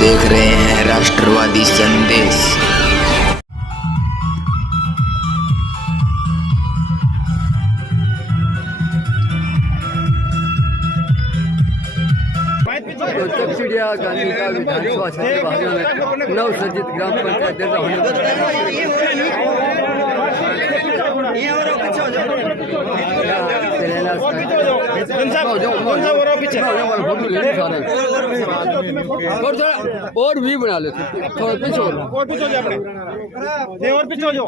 देख रहे हैं राष्ट्रवादी संदेश। चिड़िया गांधी का विधानसभा क्षेत्र भाजपा में नवसर्जित ग्राम पंचायत और भी बना लेते थोड़ा पीछे और पीछे हो जाओ।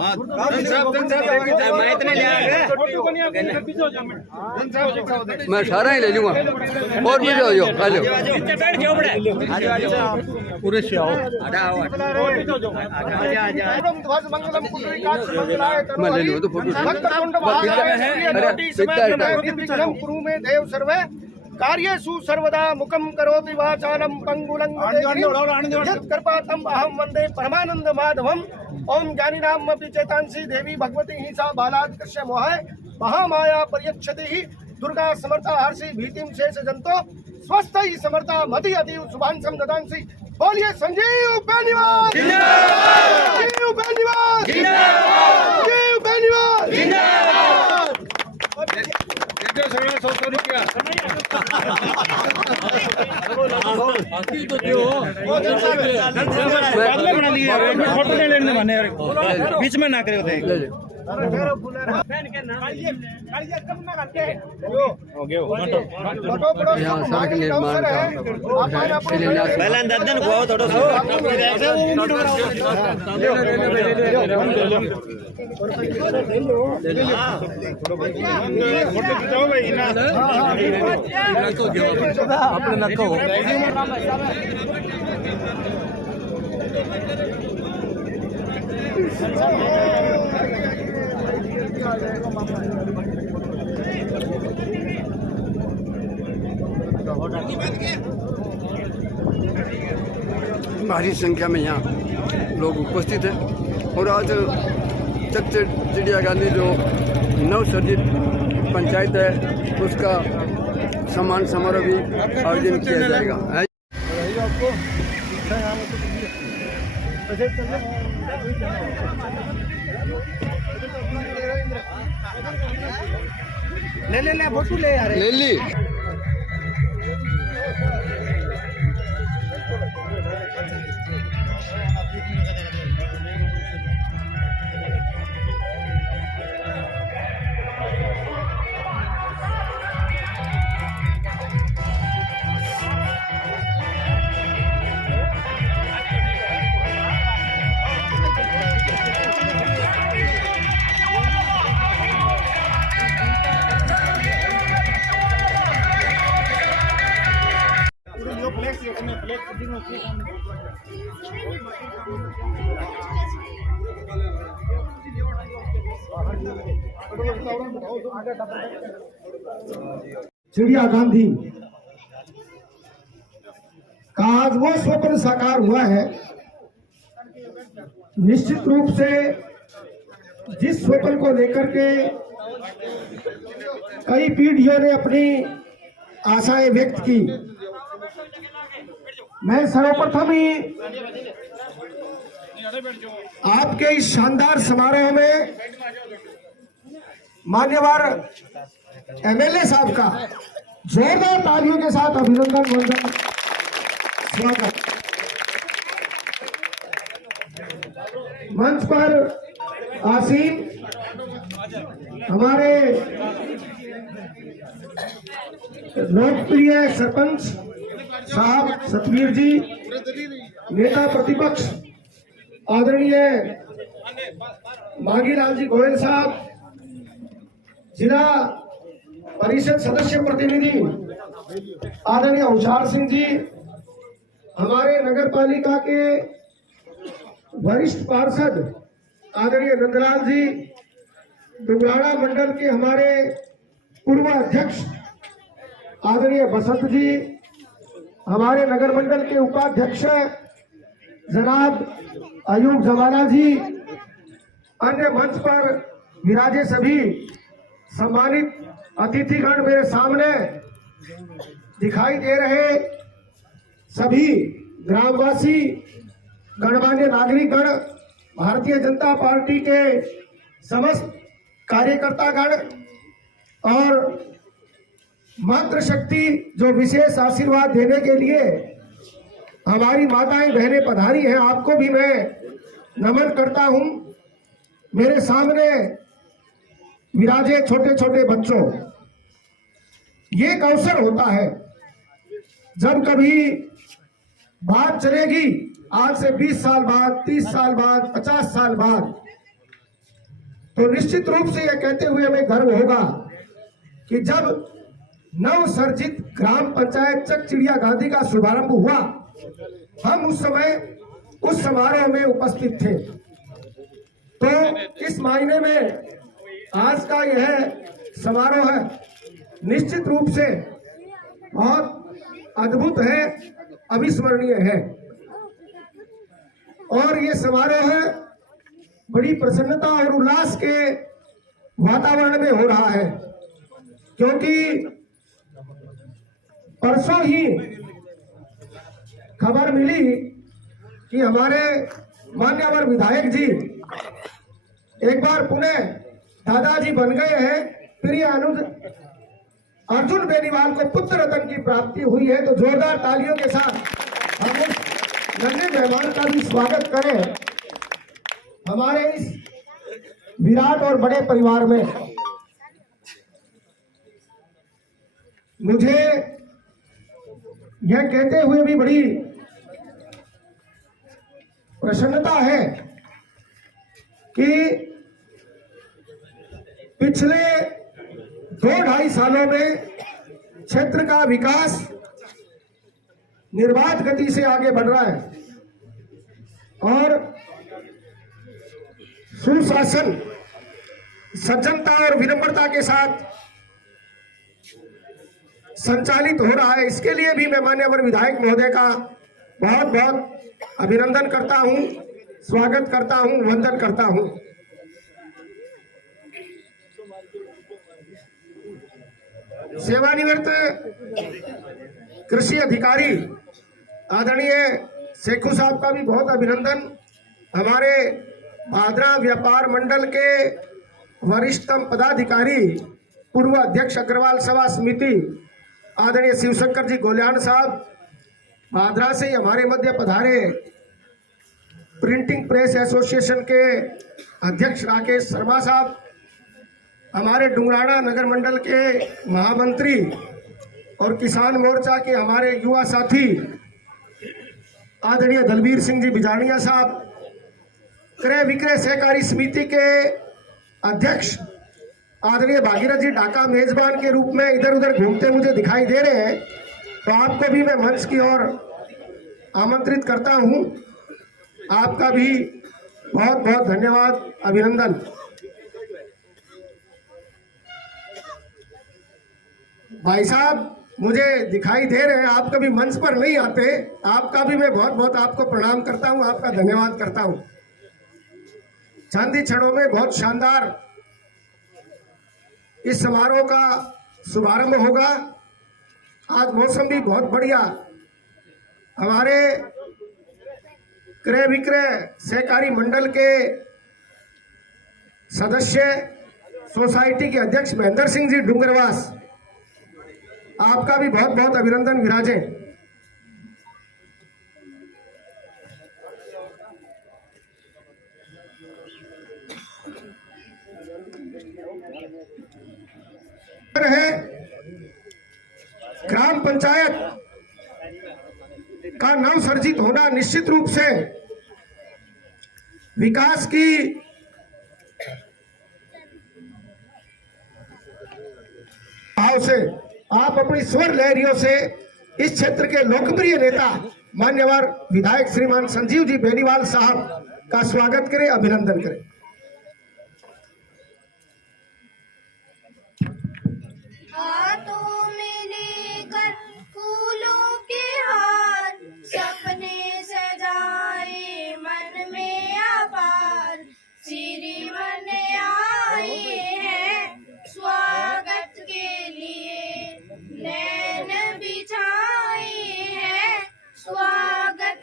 मैं सारा ही ले लूंगा और पीछे हो जाओ। पूरे से आओ। मैं ले लूंगा तो फोटो कार्येषु सर्वदा मुखं करोति वाचालं पंगुलं यत्कृपातम् अहं वन्दे परमानंद माधवम्। ओम ज्ञानिनामपि चेतांसि देवी भगवती हि सा बालात्कृष्य मोहाय महामाया पर्यक्षति हि दुर्गा समर्था हर्षि भीतिं शेष जंतो स्वस्थ ही समर्था मति अति शुभांशं ददांसि। बोलिए संजीव बेनीवाल संजीव बेनीवाल संजीव बेनीवाल। फोटो नहीं लेने माने बीच में ना करे यहाँ सड़क निर्माण का पहले दर्जन को थोड़ा फोटो खिंचाओ भाई ना अपने नको भारी संख्या में यहाँ लोग उपस्थित हैं और आज चिड़िया गांधी जो नवसर्जित पंचायत है उसका सम्मान समारोह भी आयोजन किया जाएगा। ले फोटो ले यार ले ली। चिड़िया गांधी का आज वो स्वप्न साकार हुआ है। निश्चित रूप से जिस स्वप्न को लेकर के कई पीढ़ियों ने अपनी आशाएं व्यक्त की, मैं सर्वप्रथम ही आपके इस शानदार समारोह में मान्यवर एमएलए साहब का जोरदार तालियों के साथ अभिनंदन वंदन स्वागत। मंच पर आसीन हमारे लोकप्रिय सरपंच साहब सतवीर जी, नेता प्रतिपक्ष आदरणीय मांगीलाल जी गोयल साहब, जिला परिषद सदस्य प्रतिनिधि आदरणीय उछार सिंह जी, हमारे नगर पालिका के वरिष्ठ पार्षद आदरणीय नंदलाल जी, दुगलाड़ा मंडल के हमारे पूर्व अध्यक्ष आदरणीय बसंत जी, हमारे नगर मंडल के उपाध्यक्ष जनाब अयूब जमाना जी, अन्य मंच पर विराजे सभी सम्मानित अतिथिगण मेरे सामने दिखाई दे रहे सभी ग्रामवासी, गणमान्य नागरिकगण, भारतीय जनता पार्टी के समस्त कार्यकर्तागण और मातृशक्ति जो विशेष आशीर्वाद देने के लिए हमारी माताएं बहनें पधारी हैं, आपको भी मैं नमन करता हूं। मेरे सामने विराजे छोटे छोटे बच्चों, ये एक अवसर होता है जब कभी बात चलेगी आज से 20 साल बाद, 30 साल बाद, 50 साल बाद, तो निश्चित रूप से यह कहते हुए हमें गर्व होगा कि जब नवसर्जित ग्राम पंचायत चक चिड़िया गांधी का शुभारंभ हुआ, हम उस समय उस समारोह में उपस्थित थे। तो इस मायने में आज का यह समारोह है निश्चित रूप से बहुत अद्भुत है, अविस्मरणीय है। और ये समारोह बड़ी प्रसन्नता और उल्लास के वातावरण में हो रहा है, क्योंकि परसों ही खबर मिली कि हमारे मान्यवर विधायक जी एक बार पुनः दादाजी बन गए हैं। प्रिय अनुज अर्जुन बेनीवाल को पुत्र रत्न की प्राप्ति हुई है। तो जोरदार तालियों के साथ हम उस नन्हे मेहमान का भी स्वागत करें हमारे इस विराट और बड़े परिवार में। मुझे यह कहते हुए भी बड़ी प्रसन्नता है कि पिछले 2-2.5 सालों में क्षेत्र का विकास निर्बाध गति से आगे बढ़ रहा है और सुशासन, सज्जनता और विनम्रता के साथ संचालित हो रहा है। इसके लिए भी मैं माननीय विधायक महोदय का बहुत बहुत अभिनंदन करता हूं, स्वागत करता हूं, वंदन करता हूं। सेवानिवृत्त कृषि अधिकारी आदरणीय शेखू साहब का भी बहुत अभिनंदन। हमारे भादरा व्यापार मंडल के वरिष्ठतम पदाधिकारी, पूर्व अध्यक्ष अग्रवाल सभा समिति आदरणीय शिवशंकर जी गोल्यान साहब, भादरा से हमारे मध्य पधारे प्रिंटिंग प्रेस एसोसिएशन के अध्यक्ष राकेश शर्मा साहब, हमारे डुंगराना नगर मंडल के महामंत्री और किसान मोर्चा के हमारे युवा साथी आदरणीय दलबीर सिंह जी बिजाड़िया साहब, क्रय विक्रय सहकारी समिति के अध्यक्ष आदरणीय भागीरथ जी ढाका मेजबान के रूप में इधर उधर घूमते मुझे दिखाई दे रहे हैं, तो आपको भी मैं मंच की ओर आमंत्रित करता हूं। आपका भी बहुत बहुत धन्यवाद, अभिनंदन। भाई साहब मुझे दिखाई दे रहे हैं, आप कभी मंच पर नहीं आते, आपका भी मैं बहुत बहुत आपको प्रणाम करता हूं, आपका धन्यवाद करता हूं। चंद ही क्षणों में बहुत शानदार इस समारोह का शुभारंभ होगा। आज मौसम भी बहुत बढ़िया। हमारे क्रय विक्रय सहकारी मंडल के सदस्य सोसाइटी के अध्यक्ष महेंद्र सिंह जी डूंगरवास, आपका भी बहुत बहुत अभिनंदन विराजे। है ग्राम पंचायत का नवसर्जित होना निश्चित रूप से विकास की भाव से आप अपनी स्वर लहरियों से इस क्षेत्र के लोकप्रिय नेता मान्यवर विधायक श्रीमान संजीव जी बेनीवाल साहब का स्वागत करें, अभिनंदन करें। हाथों में लेकर फूलों के हार, सपने सजाए मन में अपार, श्रीमान आए हैं स्वागत के लिए, नैन बिछाए हैं स्वागत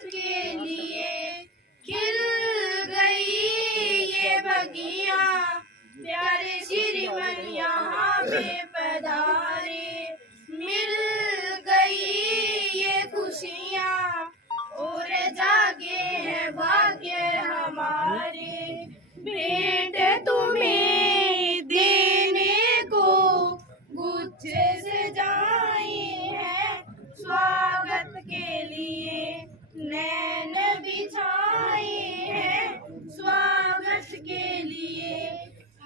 सजाए हैं स्वागत के लिए नैन बिछाए हैं स्वागत के लिए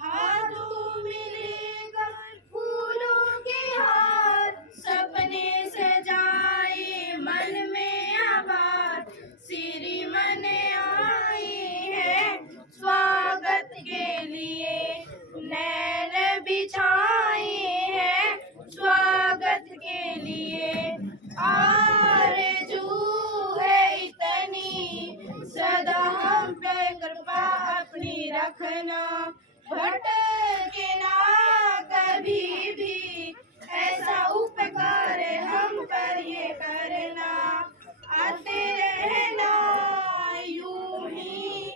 हाथों में लेकर फूलों के हार सपने सजाए मन में आभार श्री मन आए हैं स्वागत के लिए नैन बिछाए हैं स्वागत के लिए आरज़ू है इतनी सदा हम पे कृपा अपनी रखना भटके ना कभी भी ऐसा उपकार हम पर ये करना आते रहना यूं ही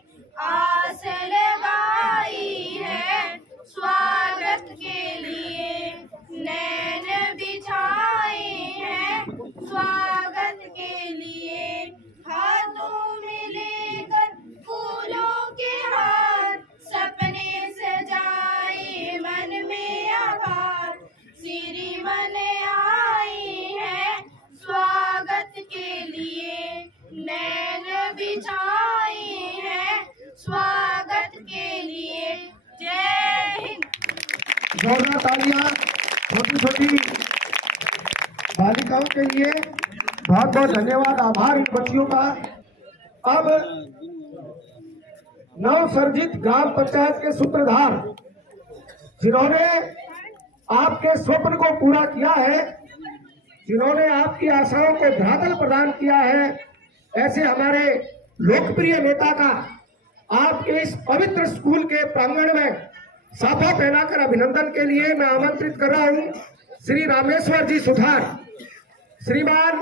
आस लगाई है स्वागत के लिए नैन बिछाए हैं स्वागत के लिए हाथों में लेकर फूलों के हार सपने सजाए मन में आभार श्री मन आए हैं स्वागत के लिए नैन बिछाए हैं स्वागत के लिए जय हिंद। जोरदार तालियां छोटी छोटी बालिकाओं के लिए बहुत बहुत धन्यवाद आभार इन बच्चियों का। अब नवसर्जित ग्राम पंचायत के सूत्रधार जिन्होंने आपके स्वप्न को पूरा किया है जिन्होंने आपकी आशाओं को धरातल प्रदान किया है ऐसे हमारे लोकप्रिय नेता का आपके इस पवित्र स्कूल के प्रांगण में साफा पहनाकर अभिनंदन के लिए मैं आमंत्रित कर रहा हूं श्री रामेश्वर जी सुथार। श्रीमान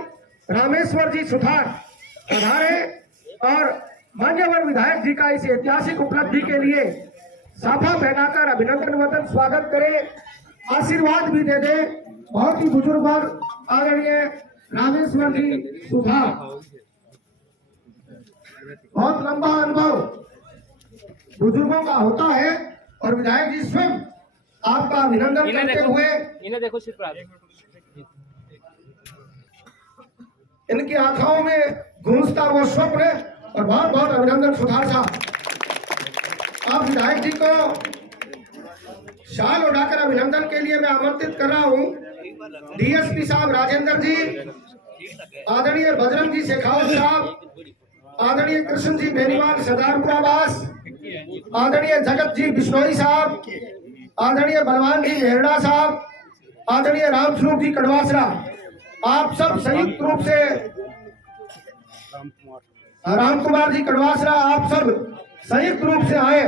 रामेश्वर जी सुथार पधारे और मान्यवर विधायक जी का इस ऐतिहासिक उपलब्धि के लिए साफा पहनाकर अभिनंदन वतन स्वागत करें आशीर्वाद भी दे दे। बहुत ही बुजुर्ग और आदरणीय रामेश्वर जी सुथार बहुत लंबा अनुभव बुजुर्गों का होता है और विधायक जी स्वयं आपका अभिनंदन करते हुए इन्हें देखो सिर्फ इनकी आंखों में गूंजता वो स्वप्न और बहुत बहुत अभिनंदन सुधार साहब। आप विधायक जी को शाल उड़ाकर अभिनंदन के लिए मैं आमंत्रित कर रहा हूं डीएसपी साहब राजेंद्र जी आदरणीय बजरंग जी शेखावत साहब आदरणीय कृष्ण जी बेनीवाल सरदारपुरावास आदरणीय जगत जी बिश्नोई साहब आदरणीय बलवान जी मेहरड़ा साहब आदरणीय रामस्वरूप जी कड़वासरा आप सब संयुक्त रूप से राम कुमार जी कड़वासरा आप सब संयुक्त रूप से आए।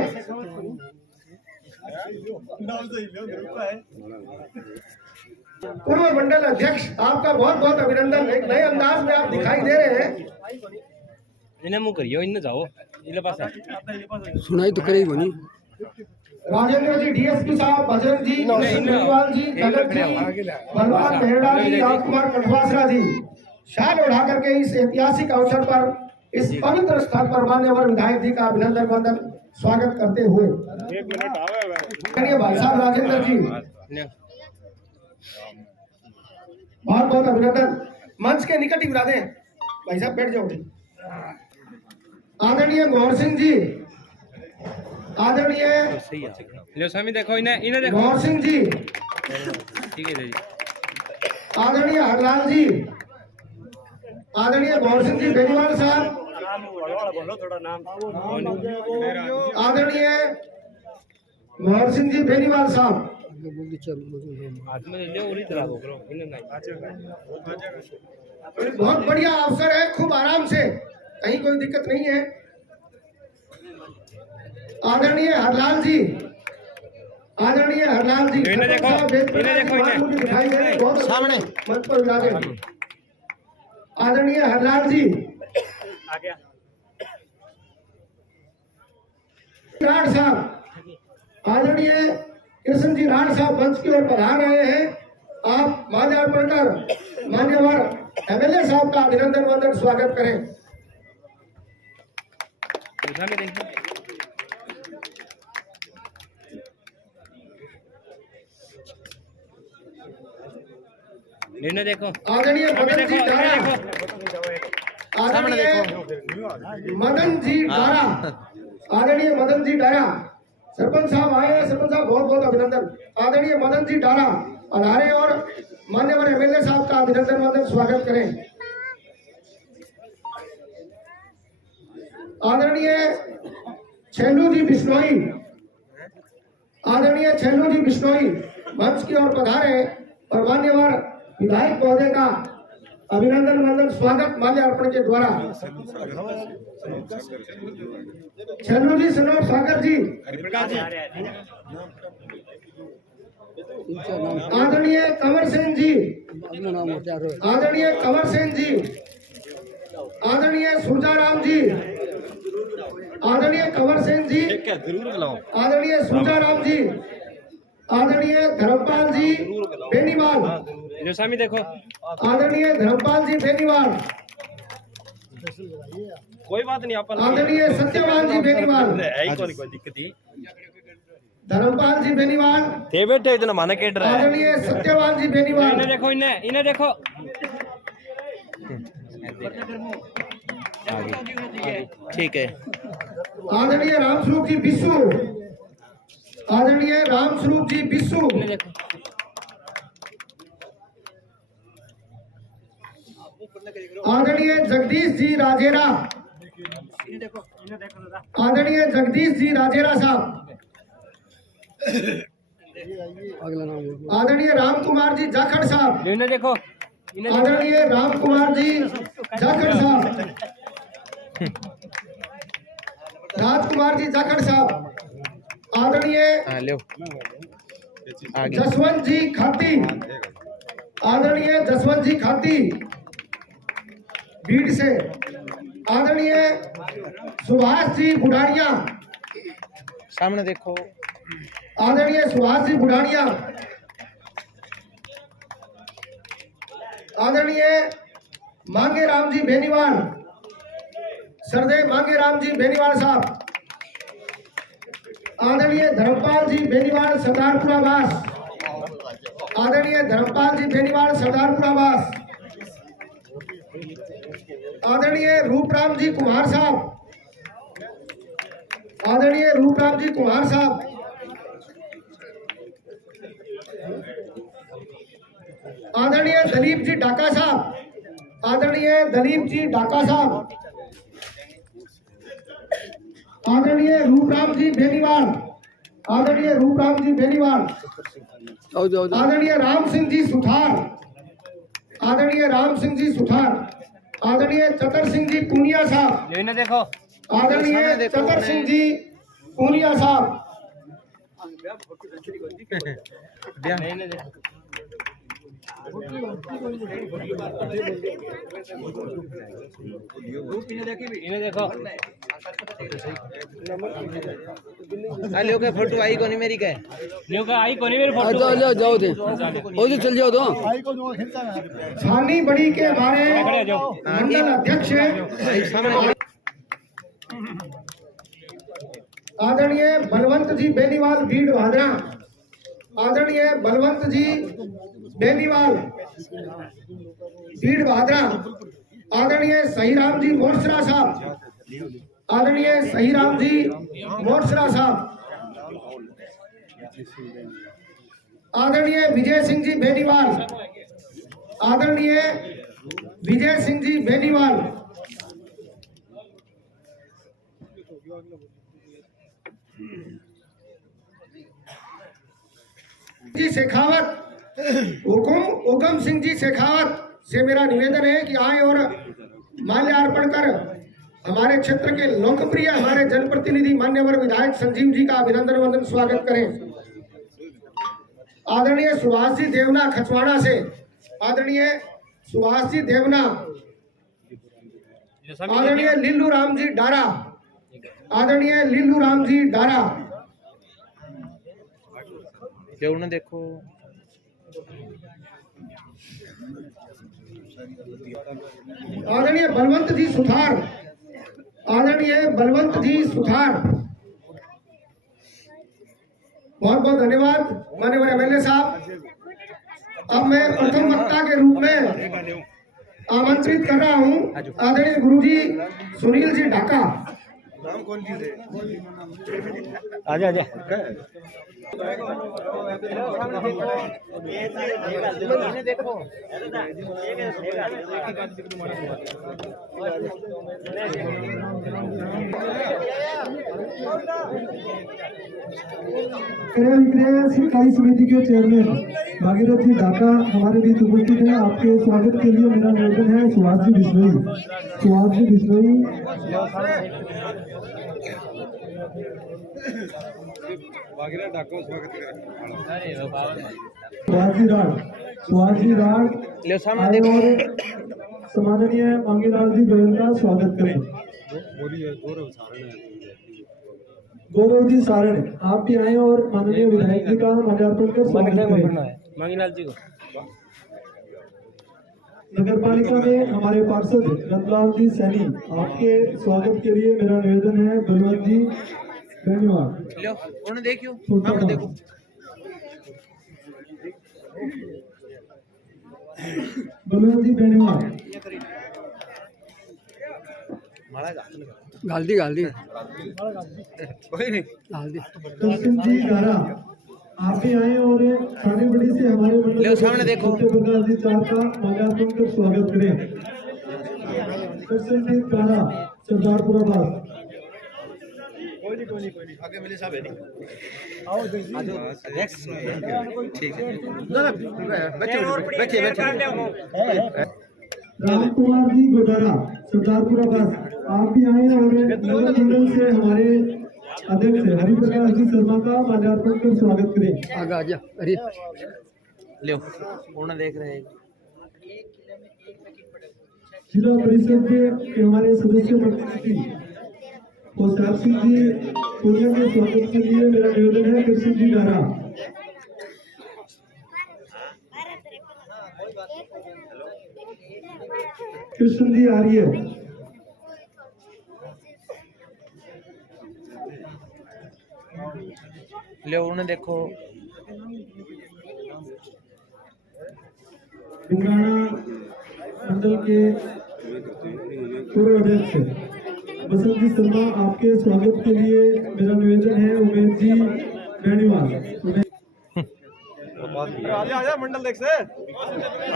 पूर्व मंडल अध्यक्ष आपका बहुत बहुत अभिनंदन। एक नए अंदाज में आप दिखाई दे रहे हैं। इन्हें मुंह करियो इन्हें जाओ इले पास सुनाई तो करेगी नहीं। राजेंद्र जी डीएसपी साहब बजरंग जी केजरीवाल जी जगत जी बलवान मेहरा जी रामकुमार कटवासरा जी शाल उठा करके इस ऐतिहासिक अवसर पर इस पवित्र स्थल पर मान्यवर विधायक जी का अभिनंदन वंदन स्वागत करते हुए भाई साहब राजेंद्र जी बहुत बहुत अभिनंदन। मंच के निकट ही बुला दें भाई साहब बैठ जाओ। आदरणीय गौर सिंह जी आदरणीय स्वामी देखो इन्हें देखो गौर सिंह जी ठीक है जी आदरणीय हरलाल जी आदरणीय गौर सिंह जी बेनीवाल साहब आदरणीय गौर सिंह जी बेनीवाल साहब बहुत बढ़िया अवसर है खूब आराम से कहीं कोई दिक्कत नहीं है। आदरणीय हरलाल जी इन्हें देखो दिखाई दे रहे बहुत सामने मंच पर बुला दें। आदरणीय हरलाल जी राठ साहब आदरणीय कृष्ण जी राठ साहब मंच की ओर पधार रहे हैं। आप माल्यार्पण कर मान्यवर एमएलए साहब का अभिनंदन वंदन स्वागत करें। इन्हें देखो, आदरणीय मदन जी डारा, आदरणीय मदन जी डारा, आदरणीय मदन जी डारा, सरपंच साहब आए हैं। सरपंच साहब बहुत बहुत अभिनंदन। आदरणीय मदन जी डारा अनारे और मान्यवर एमएलए साहब का अभिनंदन वंदन स्वागत करें। आदरणीय छेलू जी बिश्नोई, आदरणीय छेलू जी बिश्नोई मंच की ओर पधारे और मान्यवर विधायक महोदय का अभिनंदन वंदन स्वागत माल्य अर्पण के द्वारा। छेलू जी सनोर सागर जी, आदरणीय कंवर सेन जी, आदरणीय कंवर सेन जी, आदरणीय सुरजाराम जी, आदरणीय कंवर सेन जी, आदरणीय सुरजाराम जी, आदरणीय धर्मपाल जी बेनीवाल, स्वामी देखो, आदरणीय धर्मपाल जी बेनीवाल, कोई बात नहीं, अपन आदरणीय सत्यवान जी बेनीवाल, कोई दिक्कत ही धर्मपाल जी बेनीवाल, थे बैठे इतना माना केट रहा है। आदरणीय सत्यवान जी बेनीवाल, इन्हें देखो, इन्हें देखो, ठीक है। आदरणीय रामस्वरूप जी बिस्सू, आदरणीय रामस्वरूप जी बिस्सू, आदरणीय जगदीश जी राजेरा, आदरणीय जगदीश जी राजेरा साहब, आदरणीय राम कुमार जी जाखड़ साहब, इन्हें देखो, आदरणीय राम कुमार जी जाखड़ साहब, राजकुमार जी जाखड़ साहब, आदरणीय जसवंत जी खाती, आदरणीय जसवंत जी खाती बीड़ से, आदरणीय सुभाष जी बुढ़ानिया, सामने देखो, आदरणीय सुभाष जी बुढ़ानिया, आदरणीय मांगे राम जी बेनीवाल, सरदेव मांगे राम जी बेनीवाल साहब, आदरणीय धर्मपाल जी बेनीवाल सरदारपुरा वास, आदरणीय धर्मपाल जी बेनीवाल सरदारपुरा वास, आदरणीय रूपराम जी कुमार साहब, आदरणीय रूपराम जी कुमार साहब, आदरणीय दलीप जी डाका साहब, आदरणीय दलीप जी डाका साहब, आदरणीय रूपराम जी बेनीवाल, आदरणीय रूपराम जी बेनीवाल, आदरणीय राम सिंह जी सुथार, आदरणीय राम सिंह जी सुथार, आदरणीय चतर सिंह जी पूनिया साहब, इन्हें देखो, आदरणीय चतर सिंह जी पूनिया साहब, इन्हें देखो, इन्हें देखो, आलियो का फोटो आई कोनी मेरी का न्यू का आई कोनी मेरी फोटो जाओ जाओ थे ओ जी चल जाओ तो छानी बड़ी के हमारे मंडल अध्यक्ष आदरणीय बलवंत जी बेनीवाल भीड़ भादरा, आदरणीय बलवंत जी बेनीवाल भीड़ भादरा, आदरणीय सहीराम जी मोरसरा साहब, आदरणीय सहीराम जी मोरसरा साहब, आदरणीय विजय सिंह जी बेनीवाल, आदरणीय विजय सिंह जी बेनीवाल, जी शेखावत, हुकुम सिंह जी शेखावत से मेरा निवेदन है कि आए और माल्यार्पण कर हमारे क्षेत्र के लोकप्रिय हमारे जनप्रतिनिधि मान्यवर विधायक संजीव जी का अभिनंदन वंदन स्वागत करें। आदरणीय सुभाष जी देवना खचवाड़ा से, आदरणीय सुभाष जी देवना, आदरणीय लिल्लू राम जी डारा, आदरणीय लिल्लू राम जी डारा, देखो आदरणीय बलवंत जी सुथार, आदरणीय बलवंत जी सुथार, बहुत बहुत धन्यवाद माननीय एमएलए साहब। अब मैं प्रथम वक्ता वक्ता के रूप में आमंत्रित कर रहा हूँ आदरणीय गुरुजी सुनील जी ढाका। आजा आजा क्रय विक्रय सरकारी समिति के चेयरमैन भागीरथ जी ढाका हमारे बीच उपस्थित है। आपके स्वागत के लिए मेरा निवेदन है सुभाष जी बिश्नोई। सुभाष जी बिश्नोई सुभाष जी राठ ले सामने आए देखो। और सम्माननीय मांगीलाल जी गोयल का स्वागत करें। गौरव जी सारण आप भी आए और माननीय विधायक जी का माल्यार्पण कर स्वागत करें। मांगीलाल जी को नगर पालिका में हमारे पार्षद रतलाल जी सैनी आपके स्वागत के लिए मेरा निवेदन है बलवंत जी धन्यवाद। लो उन्हें देखियो सामने देखो। बलवंत जी धन्यवाद। गाल दी कोई नहीं। कृष्ण जी गारा आप भी आए और सारी बड़ी से हमारे ले सामने देखो। प्रकाश जी चार का माल्यार्पण कर स्वागत करें। कृष्ण जी गारा सरदारपुरा बास आगे मिले साहब है नहीं। ठीक है बैठिए राम कुमार जी गोदारा सरदारपुरा बास आप भी आए और नगर मंडल से हमारे अध्यक्ष हरिप्रकाश जी शर्मा का माल्यार्पण कर स्वागत करें। आगे आजा अरे ले उन्हें देख रहे हैं। जिला परिषद के हमारे सदस्य प्रतिनिधि और सिंह जी पूर्णिया के स्वागत के लिए मेरा निवेदन है कृष्ण जी डारा। कृष्ण जी आर्य ले उन्हें देखो। डुंगाना मंडल के पूर्व अध्यक्ष बसंत जी शर्मा आपके स्वागत के लिए मेरा निवेदन है उमेश जी धन्यवाद।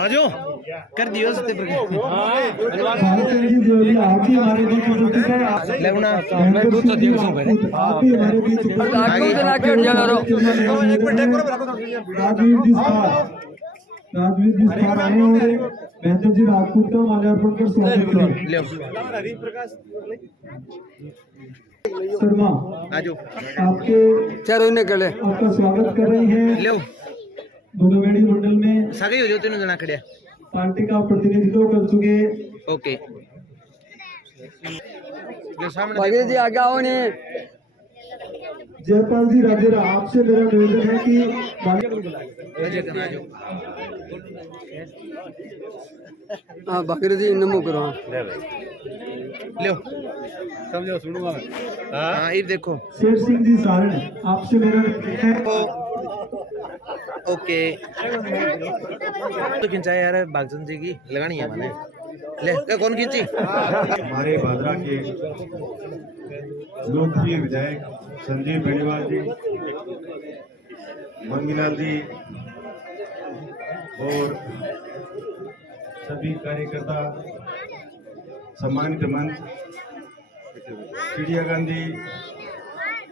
आजो कर दियो सत्य प्रकाश। भारत जी जो भी आप भी हमारे बीच उपस्थित हैं। ले उन्हें मैं दूध तो दियो सो पहले आप भी हमारे बीच उपस्थित हैं। आगे उधर आके हट जाना रो राजवीर जी स्टार आए और महेंद्र जी राजपूत का माल्यार्पण कर स्वागत करें। ले शर्मा आजो आपके चारों ने कर ले आपका स्वागत कर रही है ले दोनोवेड़ी मंडल में सगे हो जो तीनों जना खड़े। पार्टी का प्रतिनिधित्व कर चुके ओके ले सामने भागीरथ जी आगे आओ ने जयपाल जी राजेरा आपसे मेरा निवेदन है कि आजो हाँ भागीरथ जी नमो करो लो समझो सुनूंगा मैं। हाँ ये देखो। शेर सिंह जी सारण आपसे मेरा निवेदन है ओके तो खिंचाए यार बागचंद जी की लगानी है मैंने। ले कौन खींची। हमारे भादरा के लोकप्रिय विधायक संजीव बेनीवाल जी, मंगीलाल जी और सभी कार्यकर्ता, सम्मानित मंच, चिड़िया गांधी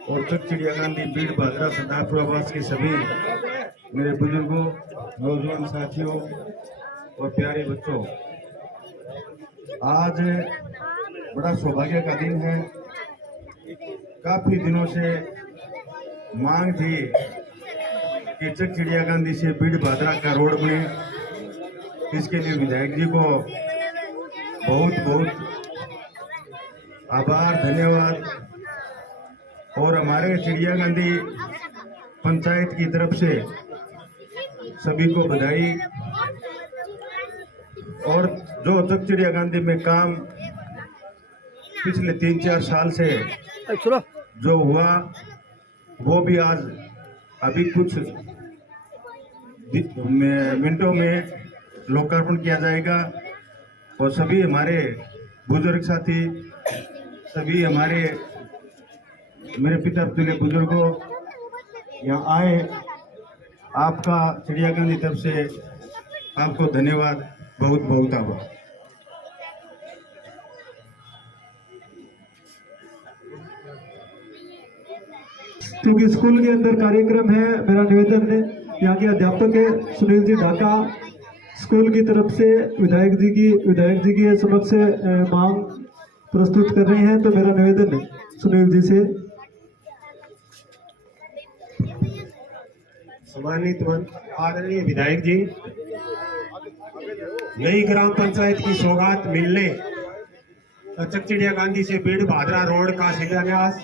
और चक चिड़िया गांधी बीड़ भादरा सरदारपुर आवास के सभी मेरे बुजुर्गों, नौजवान साथियों और प्यारे बच्चों, आज बड़ा सौभाग्य का दिन है। काफी दिनों से मांग थी कि चक चिड़िया गांधी से बीड़ भादरा का रोड बने। इसके लिए विधायक जी को बहुत बहुत आभार, धन्यवाद। और हमारे चिड़िया गांधी पंचायत की तरफ से सभी को बधाई। और जो चक चिड़िया गांधी में काम पिछले 3-4 साल से जो हुआ वो भी आज अभी कुछ मिनटों में लोकार्पण किया जाएगा और सभी हमारे बुजुर्ग साथी, सभी हमारे मेरे पिता तुल्य बुजुर्गों यहाँ आए, आपका चिड़ियाघर की तरफ से आपको धन्यवाद बहुत बहुत आभार। क्योंकि स्कूल के अंदर कार्यक्रम है, मेरा निवेदन है यहाँ के अध्यापक है सुनील जी ढाका, स्कूल की तरफ से विधायक जी की समक्ष मांग प्रस्तुत कर रहे हैं, तो मेरा निवेदन है सुनील जी से। सम्मानित आदरणीय विधायक जी, नई ग्राम पंचायत की सौगात मिलने चकचिड़िया गांधी से बीड़ भादरा रोड का शिलान्यास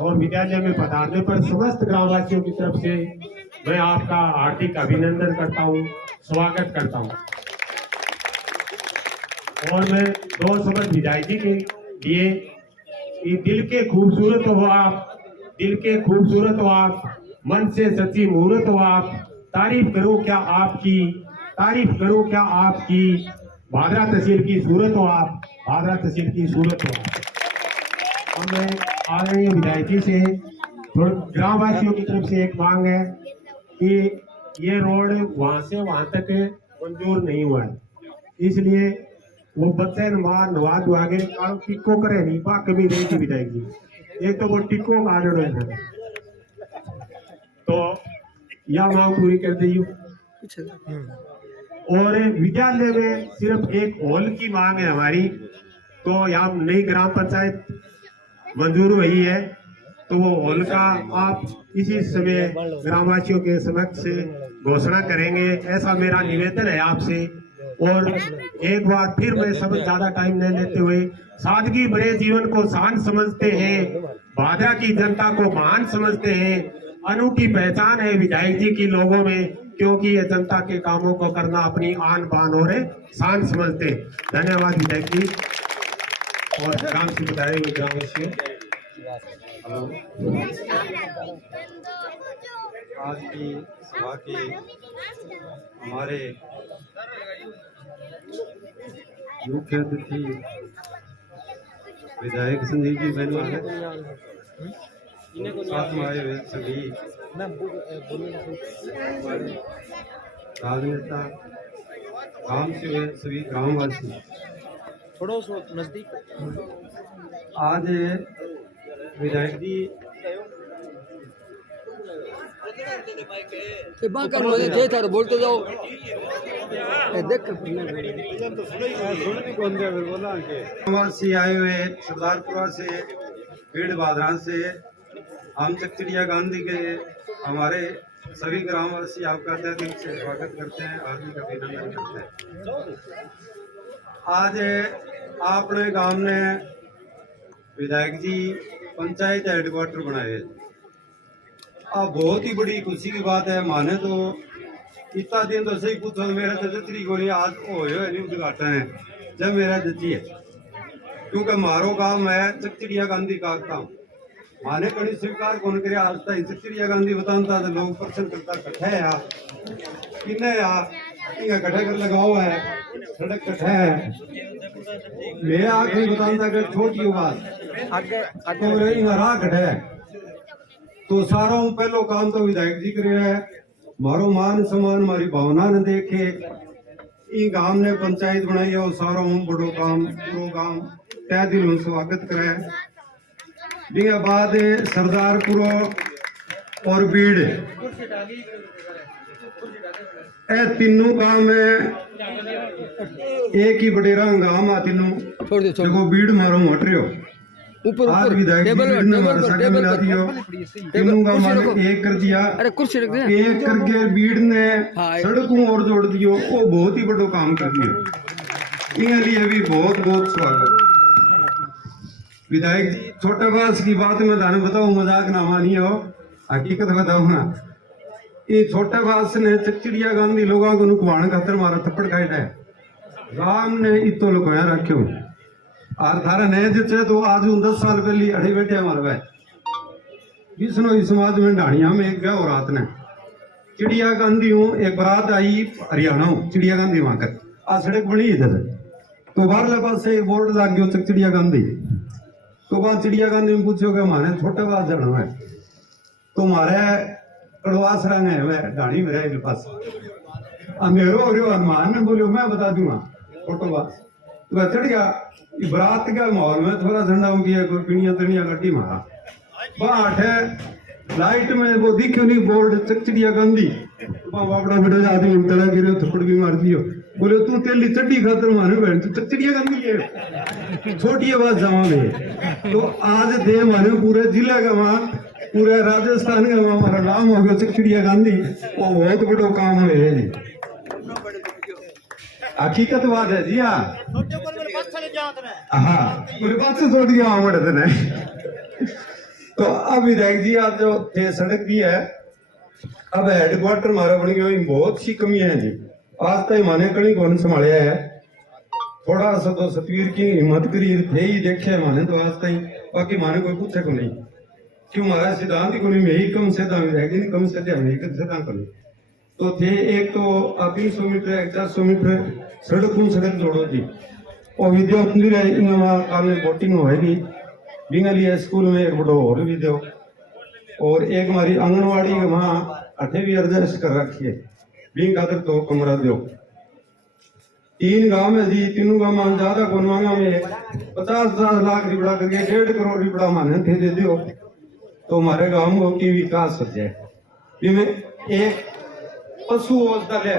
और विद्यालय में पधारने पर समस्त ग्रामवासियों की तरफ से मैं आपका हार्दिक अभिनंदन करता हूं, स्वागत करता हूं। और मैं दो शब्द विधायक जी के लिए कि दिल के खूबसूरत हो आप, दिल के खूबसूरत हो आप, मन से सच्ची मुहूर्त हो आप, तारीफ करूं क्या आपकी, तारीफ करूं क्या आपकी, भादरा तहसील की सूरत हो आप, भादरा तहसील की सूरत हो आप। और मैं आदरणीय विधायक जी से ग्रामवासियों की तरफ से एक मांग है कि ये रोड वहां से वहां तक मंजूर नहीं हुआ है, इसलिए वो बच्चे नवा दुआ के टिक्को करे नहीं बा कमी नहीं थी विधायक जी, एक तो वो टिक्को का आर्डर है, तो यह मांग पूरी कर दी। और विद्यालय में सिर्फ एक हॉल की मांग है हमारी, तो यहाँ नई ग्राम पंचायत मंजूर हुई है, तो वो हॉल का आप इसी समय ग्रामवासियों के समक्ष घोषणा करेंगे, ऐसा मेरा निवेदन है आपसे। और एक बार फिर मैं सब ज्यादा टाइम नहीं लेते हुए, सादगी भरे जीवन को शान समझते हैं, भादरा की जनता को महान समझते हैं, अनूठी पहचान है विधायक जी की लोगों में, क्योंकि ये जनता के कामों को करना अपनी आन बान और शान समझते हैं। धन्यवाद विधायक जी और ग्राम से बताए हुए ग्रामवासियों। आज की सभा के हमारे मुख्य अतिथि विधायक संदीप जी बहनवाल साथ में आए हुए सभी राजनेता, गांव से हुए सभी ग्रामवासी, थोड़ा नजदीक। आज विधायक जी बोलते जाओ ग्रामवासी आए हुए सरदारपुरा से, बीड़ भादरा से, हम चकचिड़िया गांधी के हमारे सभी ग्रामवासी आपका तहे दिल से स्वागत करते हैं, हार्दिक अभिनंदन करते हैं। आज आपने गांव ने विधायक जी पंचायत हेडक्वार्टर बनाए, अब बहुत ही बड़ी खुशी की बात है। माने तो इतना दिन तो सही पूछो, मेरा तो जत्री को नहीं आज हो नहीं उद्घाटन है जब मेरा जती है, क्योंकि मारो गांव है चकचिड़िया गांधी का काम माने कड़ी स्वीकार कौन करे। आज तक चकचिड़िया गांधी बताता तो लोग प्रश्न करता कट्ठे है किन्ने कट्ठे कर लगाओ है, सड़क कट्ठे है, मैं आखिरी बताता कि छोटी बात राह कट्ठे है, तो सारा पहलो काम तो विधायक जी करे है। मारो मान सम्मान मारी भावना ने देखे ई गांव ने पंचायत बनाई है, सारा बड़ो काम पूरा गांव तय दिल स्वागत करे। जिसके बाद सरदारपुर और बीड़ ए तीनों गांव में एक ही बटेरा गांव आ तीनों, देखो बीड़ मारो हट रहे हो आज विधायक जी ने हमारे साथ मिला दियो, तीनों गांव माने एक कर दिया, एक करके बीड़ ने सड़कों और जोड़ दियो, वो बहुत ही बड़ो काम कर दियो, इनके लिए भी बहुत बहुत स्वागत। विधायक जी छोटे बास की बात में थाने बताऊं, मजाक ना मानिए हो, हकीकत बताऊं ना, ये छोटे बास ने चकचिड़िया गांधी लोगों को नुकवाण खातर मारा थप्पड़ खाई है, राम ने इतो लुकाया रखो और थारा नए जिसे तो आज 10 साल पहले अड़े बैठे हमारे भाई विष्णु समाज में ढाणिया में एक गया और रात ने चिड़िया गांधी हूँ एक बारात आई हरियाणा हूँ चिड़िया गांधी वहां कर आ सड़क बनी इधर तो बाहरले पास से बोर्ड लग गयो चिड़िया गांधी तो वहां चिड़िया गांधी में पूछो कि हमारे छोटे बात जाना है तो हमारे कड़वास रंग है मैं ढाणी में रहे पास मेरो हनुमान ने बोलियो मैं बता दूंगा छोटो बात तो वह चढ़ गया बारात का माहौल में थोड़ा झंडा किया कोई पिणिया तनिया गड्डी मारा बाट है लाइट में वो दिखो नहीं बोर्ड चिड़िया गांधी बापड़ा बेटा आदमी तड़ा गिरो थप्पड़ भी मार दियो बोले तू तेली चड्डी खातर मारे बहन तू चिड़िया गांधी है छोटी आवाज जमा में तो आज दे मारे पूरे जिला का वहां पूरे राजस्थान का वहां हमारा नाम हो गया चिड़िया गांधी वो बहुत बड़ा काम है जी हकीकत बात है जी हाँ पूरे बात से छोड़ दिया हमारे ने तो अब विधायक जी आज जो थे सड़क दी है अब हेडक्वार्टर हमारा बन गया बहुत सी कमी है जी आज तक माने कहीं कौन संभालिया है थोड़ा सा तो सतवीर की हिम्मत करी थे ही देखे माने तो आज तक बाकी माने कोई पूछे को नहीं क्यों हमारा सिद्धांत को नहीं यही कम से रहेगी नहीं कम से सिद्धांत को नहीं तो थे एक तो 300 मीटर 400 मीटर सड़क जोड़ो जी और विद्या मंदिर है काल में बोटिंग होगी बिंगलिया स्कूल में एक बड़ो और भी दो और एक हमारी आंगनवाड़ी वहाँ अठे भी एडजस्ट कर रखी है बिंग खातर तो कमरा दो 3 गांव में जी तीनों गांव में ज्यादा कोनवांगा में 50-50 लाख रिपड़ा करके 1.5 करोड़ रिपड़ा माने थे दे दो तो हमारे गांव की विकास हो जाए इनमें एक पशु औषधालय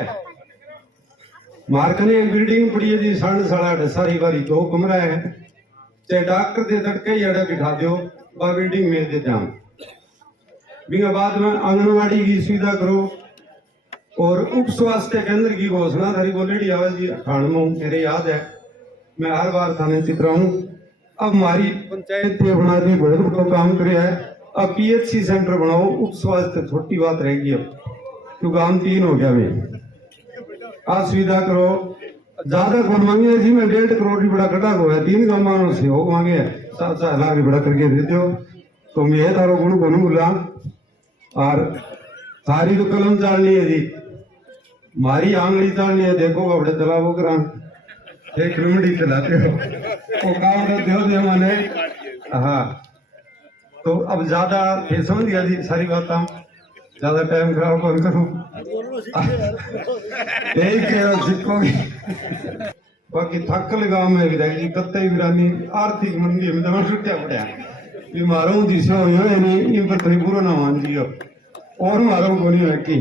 मार्कने एक बिल्डिंग पड़ी है जी 8.5 सारी बारी 2 कमरा है चाहे डॉक्टर दे तड़के ही अड़ा बिठा दो वह बिल्डिंग में दे जाओ बिना बाद में आंगनवाड़ी की सुविधा करो और उप स्वास्थ्य केंद्र की घोषणा थारी बोलेडी आवे जी 98 मेरे याद है मैं हर बार थाने चित्र हूँ अब हमारी पंचायत ने बना दी बहुत बड़ा काम करे है अब PHC सेंटर बनाओ उप स्वास्थ्य छोटी बात रहेगी अब क्योंकि काम 3 हो गया वे आज सुविधा करो ज्यादा कौन मांगे जी मैं 1.5 करोड़ भी बड़ा कटा को है 3 गांव से हो मांगे 7-7 लाख भी बड़ा करके दे दो तो मैं तारो गुण को बोला और सारी तो कलम चालनी है जी मारी आंगली चालनी है देखो बड़े तालाबों करा 1 किलोमीटर चलाते हो वो काम तो दे माने हाँ तो अब ज्यादा समझ गया जी सारी बात ज्यादा टाइम खराब कौन करूं बाकी थकल गांव में विधायक जी कत्ते वीरानी आर्थिक मंदी में तो छुट्टिया पड़ा मारो दिशा इन पर थोड़ी पूरा ना मान जियो और मारो को नहीं है कि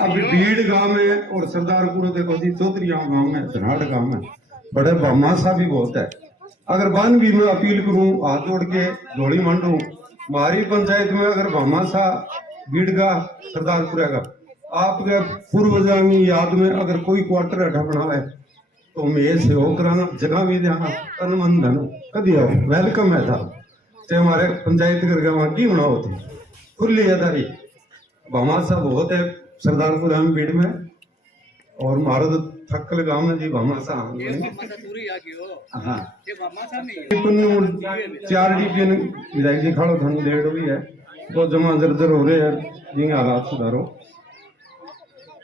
अब भीड़ गांव में और सरदारपुर देखो जी चौधरी गांव में धनाड़ गांव में बड़े भामाशा भी बहुत है अगर बन भी मैं अपील करूं हाथ जोड़ के झोली मांडू हमारी पंचायत में अगर भामाशा बीड़गा सरदारपुरा का आपके पूर्वजा की याद में अगर कोई क्वार्टर अठा बना है तो मैं सहयोग कराना जगह भी देना तन मन धन कभी आओ वेलकम है था चाहे हमारे पंचायत करके वहाँ की बनाओ थे खुली आधारी भामाशा बहुत है सरदारपुरा में भीड़ में और हमारा तो थक्कल गांव में जी भामाशा हाँ 4 DPN विधायक जी खाड़ो धन 1.5 भी है तो जमा जर्जर हो रहे हैं जिंगे हालात सुधारो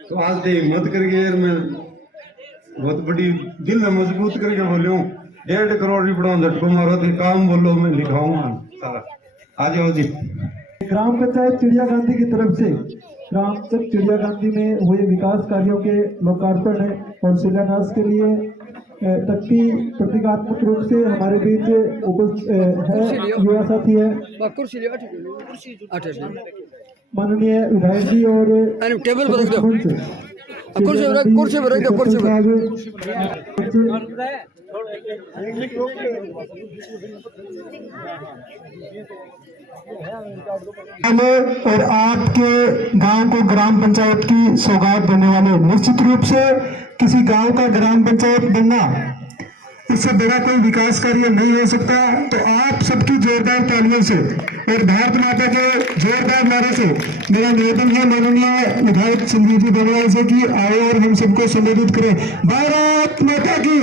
तो आज दे हिम्मत करके यार मैं बहुत बड़ी दिल में मजबूत करके बोलो 1.5 करोड़ रुपया झटको मारो तो काम बोलो मैं लिखाऊंगा सारा आ जाओ जी ग्राम पंचायत चिड़िया गांधी की तरफ से ग्राम चिड़िया गांधी में हुए विकास कार्यों के लोकार्पण और शिलान्यास के लिए तख्ती प्रतीकात्मक रूप से हमारे बीच है युवा साथी है माननीय विधायक जी और टेबल और आपके गांव को ग्राम पंचायत की सौगात देने वाले निश्चित रूप से किसी गांव का ग्राम पंचायत बनना इससे बड़ा कोई विकास कार्य नहीं हो सकता तो आप सबकी जोरदार तालियों से और भारत माता के जोरदार नारे से मेरा निवेदन है माननीय विधायक संजीव जी बेनीवाल से कि आए और हम सबको संबोधित करें। भारत माता की,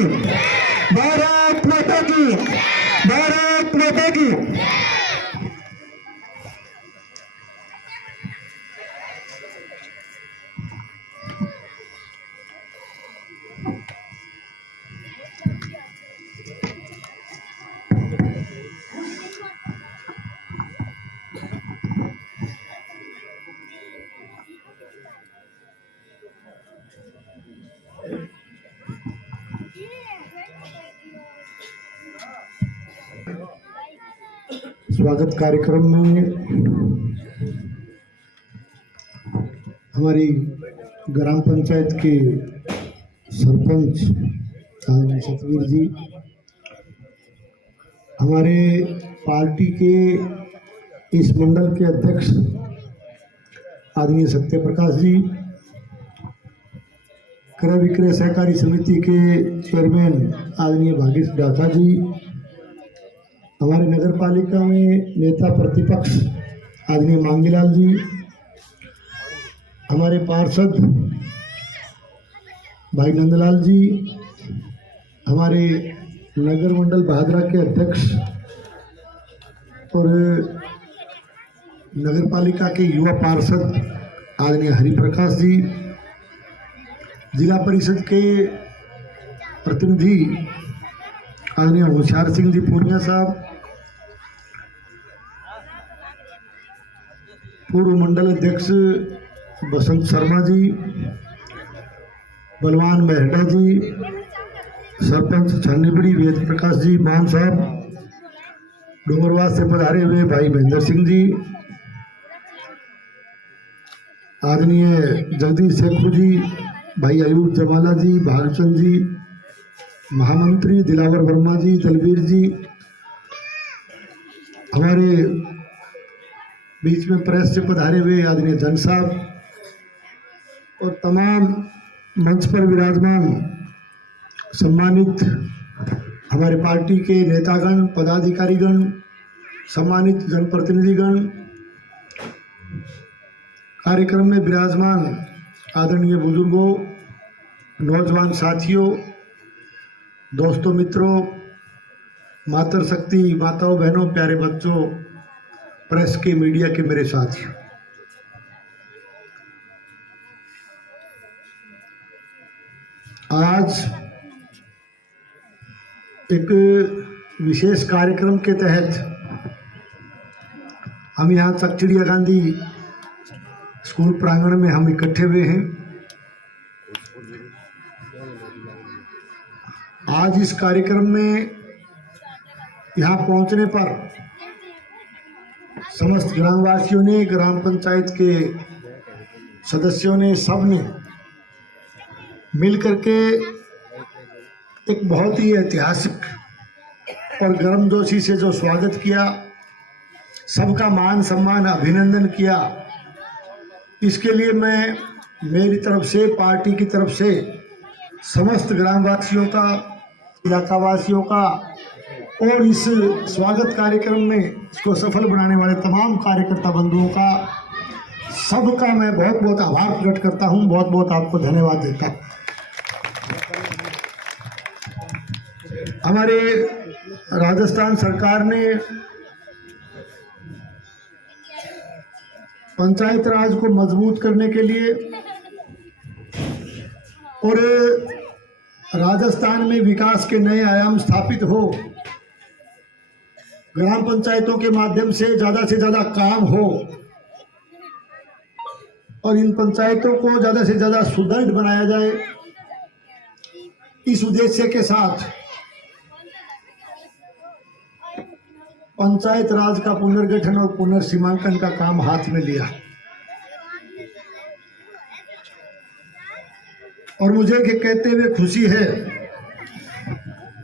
भारत माता की, भारत माता की। स्वागत कार्यक्रम में हमारी ग्राम पंचायत के सरपंच आदरणीय सतवीर जी, हमारे पार्टी के इस मंडल के अध्यक्ष आदरणीय सत्य प्रकाश जी, क्रय विक्रय सहकारी समिति के चेयरमैन आदरणीय भागीश डाका जी, हमारे नगर पालिका में नेता प्रतिपक्ष आदरणीय मांगीलाल जी, हमारे पार्षद भाई नंदलाल जी, हमारे नगर मंडल भादरा के अध्यक्ष और नगर पालिका के युवा पार्षद आदरणीय हरिप्रकाश जी, जिला परिषद के प्रतिनिधि आदरणीय होशियार सिंह जी पूर्णिया साहब, पूर्व मंडल अध्यक्ष बसंत शर्मा जी, बलवान मेहड़ा जी, सरपंच छन्नीबड़ी वेद प्रकाश जी मान साहब, डूंगरवास से पधारे हुए भाई महेंद्र सिंह जी, आदरणीय जगदीश शेखू जी, भाई अयूब जमाला जी, भागचंद जी, महामंत्री दिलावर वर्मा जी, दलवीर जी, हमारे बीच में प्रेस से पधारे हुए आदरणीय जन साहब और तमाम मंच पर विराजमान सम्मानित हमारे पार्टी के नेतागण, पदाधिकारीगण, सम्मानित जनप्रतिनिधिगण, कार्यक्रम में विराजमान आदरणीय बुजुर्गों, नौजवान साथियों, दोस्तों, मित्रों, मातृशक्ति माताओं, बहनों, प्यारे बच्चों, प्रेस के मीडिया के मेरे साथियों, आज एक विशेष कार्यक्रम के तहत हम यहाँ चकचिड़िया गांधी स्कूल प्रांगण में हम इकट्ठे हुए हैं। आज इस कार्यक्रम में यहाँ पहुँचने पर समस्त ग्रामवासियों ने, ग्राम पंचायत के सदस्यों ने, सब ने मिलकर के एक बहुत ही ऐतिहासिक और गर्मजोशी से जो स्वागत किया, सबका मान सम्मान, अभिनंदन किया, इसके लिए मैं मेरी तरफ से, पार्टी की तरफ से समस्त ग्रामवासियों का, इलाकावासियों का और इस स्वागत कार्यक्रम में इसको सफल बनाने वाले तमाम कार्यकर्ता बंधुओं का, सबका मैं बहुत बहुत आभार प्रकट करता हूं, बहुत बहुत आपको धन्यवाद देता हूं। हमारे राजस्थान सरकार ने पंचायत राज को मजबूत करने के लिए और राजस्थान में विकास के नए आयाम स्थापित हो, ग्राम पंचायतों के माध्यम से ज़्यादा काम हो और इन पंचायतों को ज़्यादा से ज़्यादा सुदृढ़ बनाया जाए, इस उद्देश्य के साथ पंचायत राज का पुनर्गठन और पुनर्सीमांकन का काम हाथ में लिया। और मुझे कहते हुए खुशी है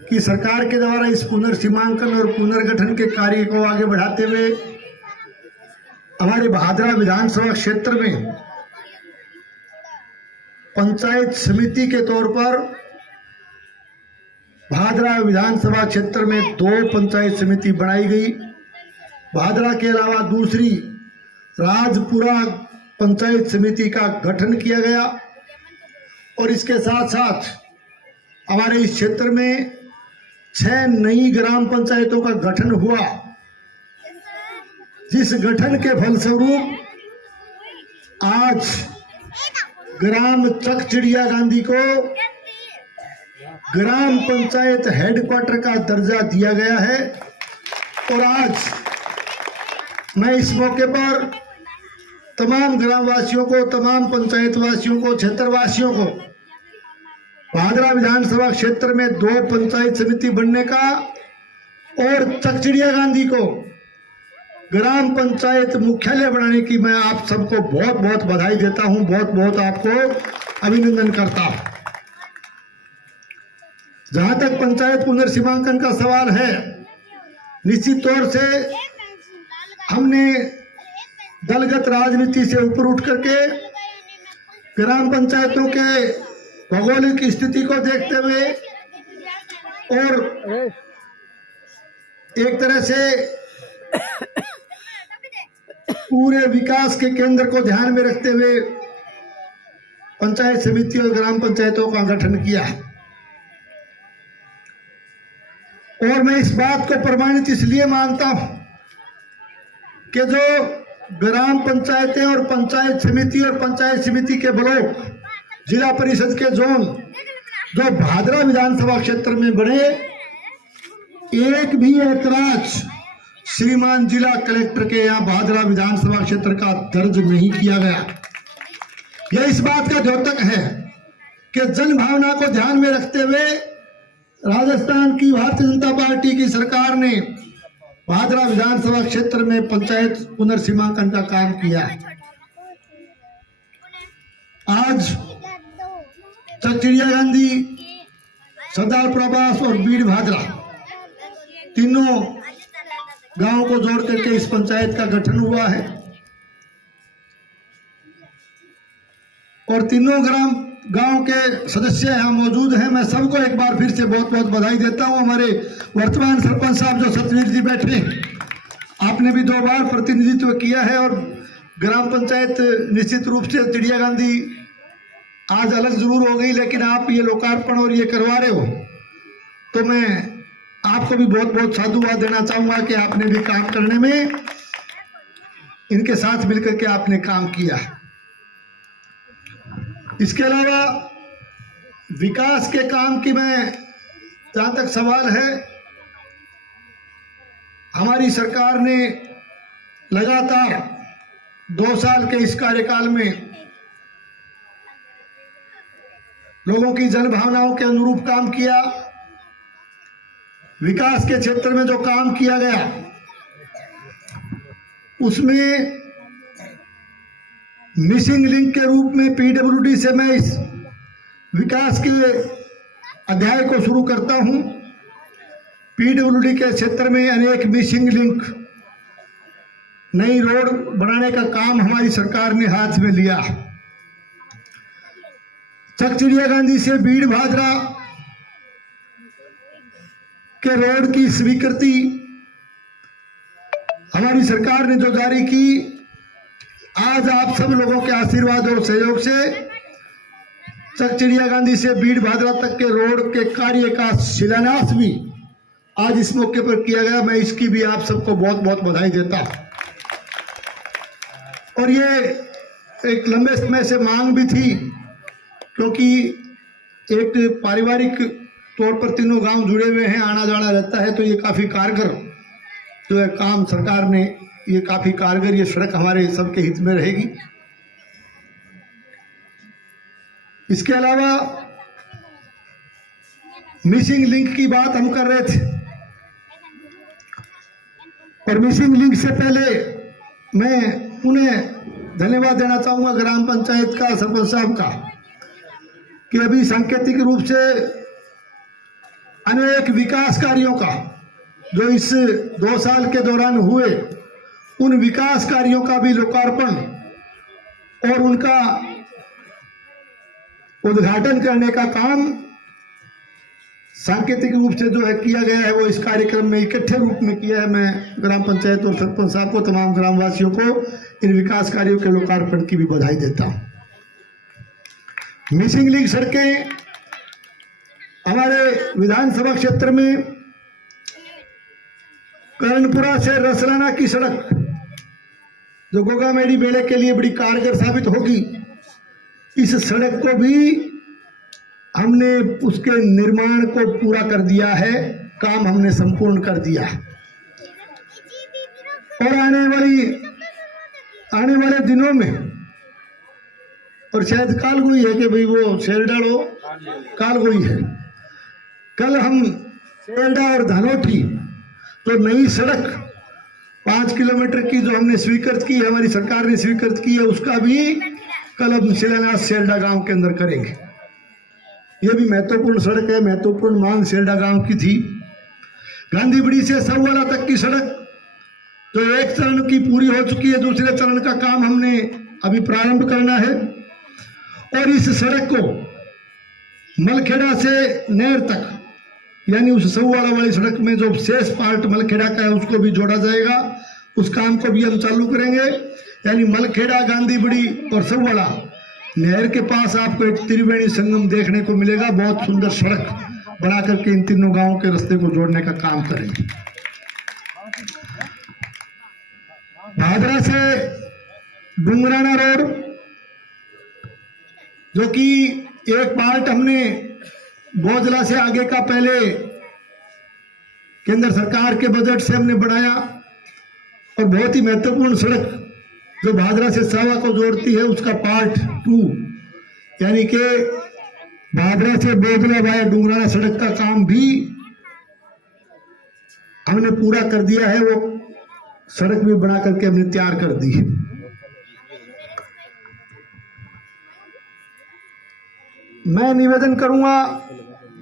कि सरकार के द्वारा इस पुनर्सीमांकन और पुनर्गठन के कार्य को आगे बढ़ाते हुए हमारे भादरा विधानसभा क्षेत्र में पंचायत समिति के तौर पर भादरा विधानसभा क्षेत्र में 2 पंचायत समिति बनाई गई। भादरा के अलावा दूसरी राजपुरा पंचायत समिति का गठन किया गया और इसके साथ साथ हमारे इस क्षेत्र में 6 नई ग्राम पंचायतों का गठन हुआ, जिस गठन के फलस्वरूप आज ग्राम चकचिड़िया गांधी को ग्राम पंचायत हेडक्वार्टर का दर्जा दिया गया है। और आज मैं इस मौके पर तमाम ग्रामवासियों को, तमाम पंचायत वासियों को, क्षेत्रवासियों को भादरा विधानसभा क्षेत्र में 2 पंचायत समिति बनने का और चकचिड़िया गांधी को ग्राम पंचायत मुख्यालय बनाने की मैं आप सबको बहुत बहुत बधाई देता हूं, बहुत बहुत आपको अभिनंदन करता हूं। जहां तक पंचायत पुनर्सीमांकन का सवाल है, निश्चित तौर से हमने दलगत राजनीति से ऊपर उठ करके ग्राम पंचायतों के भौगोलिक स्थिति को देखते हुए और एक तरह से पूरे विकास के केंद्र को ध्यान में रखते हुए पंचायत समिति और ग्राम पंचायतों का गठन किया। और मैं इस बात को प्रमाणित इसलिए मानता हूं कि जो ग्राम पंचायतें और पंचायत समिति के ब्लॉक, जिला परिषद के जोन जो भादरा विधानसभा क्षेत्र में बने, एक भी ऐतराज श्रीमान जिला कलेक्टर के यहाँ भादरा विधानसभा क्षेत्र का दर्ज नहीं किया गया। यह इस बात का द्योतक है कि जन भावना को ध्यान में रखते हुए राजस्थान की भारतीय जनता पार्टी की सरकार ने भादरा विधानसभा क्षेत्र में पंचायत पुनर्सीमांकन का काम किया है। आज चकचिड़िया गांधी, सरदार प्रभास और बीड़ भादरा तीनों गांव को जोड़ करके इस पंचायत का गठन हुआ है और तीनों गांव के सदस्य यहाँ मौजूद हैं। मैं सबको एक बार फिर से बहुत बहुत बधाई देता हूं। हमारे वर्तमान सरपंच साहब जो सतवीर जी बैठे, आपने भी 2 बार प्रतिनिधित्व किया है और ग्राम पंचायत निश्चित रूप से चिड़िया गांधी आज अलग जरूर हो गई, लेकिन आप ये लोकार्पण और ये करवा रहे हो तो मैं आपको भी बहुत बहुत साधुवाद देना चाहूंगा कि आपने भी काम करने में इनके साथ मिलकर के आपने काम किया। इसके अलावा विकास के काम की मैं जहां तक सवाल है, हमारी सरकार ने लगातार 2 साल के इस कार्यकाल में लोगों की जन भावनाओं के अनुरूप काम किया। विकास के क्षेत्र में जो काम किया गया उसमें मिसिंग लिंक के रूप में पीडब्ल्यूडी से मैं इस विकास के अध्याय को शुरू करता हूं। पीडब्ल्यूडी के क्षेत्र में अनेक मिसिंग लिंक, नई रोड बनाने का काम हमारी सरकार ने हाथ में लिया। चकचिड़िया गांधी से बीड़ भादरा के रोड की स्वीकृति हमारी सरकार ने जो जारी की, आज आप सब लोगों के आशीर्वाद और सहयोग से चकचिड़िया गांधी से बीड़ भादरा तक के रोड के कार्य का शिलान्यास भी आज इस मौके पर किया गया। मैं इसकी भी आप सबको बहुत बहुत बधाई देता हूं। और ये एक लंबे समय से मांग भी थी, क्योंकि एक पारिवारिक तौर पर तीनों गांव जुड़े हुए हैं, आना जाना रहता है, तो ये काफी कारगर जो है काम सरकार ने, ये काफी कारगर ये सड़क हमारे सबके हित में रहेगी। इसके अलावा मिसिंग लिंक की बात हम कर रहे थे और मिसिंग लिंक से पहले मैं उन्हें धन्यवाद देना चाहूंगा ग्राम पंचायत का, सरपंच साहब का, कि अभी सांकेतिक रूप से अनेक विकास कार्यों का जो इस 2 साल के दौरान हुए, उन विकास कार्यों का भी लोकार्पण और उनका उद्घाटन करने का काम सांकेतिक रूप से जो है किया गया है, वो इस कार्यक्रम में इकट्ठे रूप में किया है। मैं ग्राम पंचायत और सरपंच साहब को, तमाम ग्रामवासियों को इन विकास कार्यों के लोकार्पण की भी बधाई देता हूं। मिसिंग लिंक सड़कें हमारे विधानसभा क्षेत्र में कर्णपुरा से रसलाना की सड़क जो गोगामेड़ी बेड़े के लिए बड़ी कारगर साबित होगी, इस सड़क को भी हमने उसके निर्माण को पूरा कर दिया है, काम हमने संपूर्ण कर दिया है। और आने वाले दिनों में, और शायद काल को ही है कि भाई वो शेरडालो काल को ही है, कल हम शेरडा और धनोठी जो नई सड़क 5 किलोमीटर की जो हमने स्वीकृत की है, हमारी सरकार ने स्वीकृत की है, उसका भी कल हम शिलान्यास शेरडा गांव के अंदर करेंगे। ये भी महत्वपूर्ण सड़क है, महत्वपूर्ण मांग शेरडा गांव की थी। गांधीबड़ी से सौवाला तक की सड़क जो एक चरण की पूरी हो चुकी है, दूसरे चरण का काम हमने अभी प्रारंभ करना है। और इस सड़क को मलखेड़ा से नहर तक, यानी उस सौवाला वाली सड़क में जो शेष पार्ट मलखेड़ा का है उसको भी जोड़ा जाएगा, उस काम को भी हम चालू करेंगे। यानी मलखेड़ा, गांधीबड़ी और सौवाला नहर के पास आपको एक त्रिवेणी संगम देखने को मिलेगा। बहुत सुंदर सड़क बना करके इन तीनों गांवों के रास्ते को जोड़ने का काम करेंगे। भादरा से डुंगराना रोड, जो कि एक पार्ट हमने बोजला से आगे का पहले केंद्र सरकार के बजट से हमने बढ़ाया, और बहुत ही महत्वपूर्ण सड़क जो भादरा से सावा को जोड़ती है उसका पार्ट 2, यानी कि भादरा से बोजला वाया डुंगराना सड़क का काम भी हमने पूरा कर दिया है। वो सड़क भी बना करके हमने तैयार कर दी है। मैं निवेदन करूंगा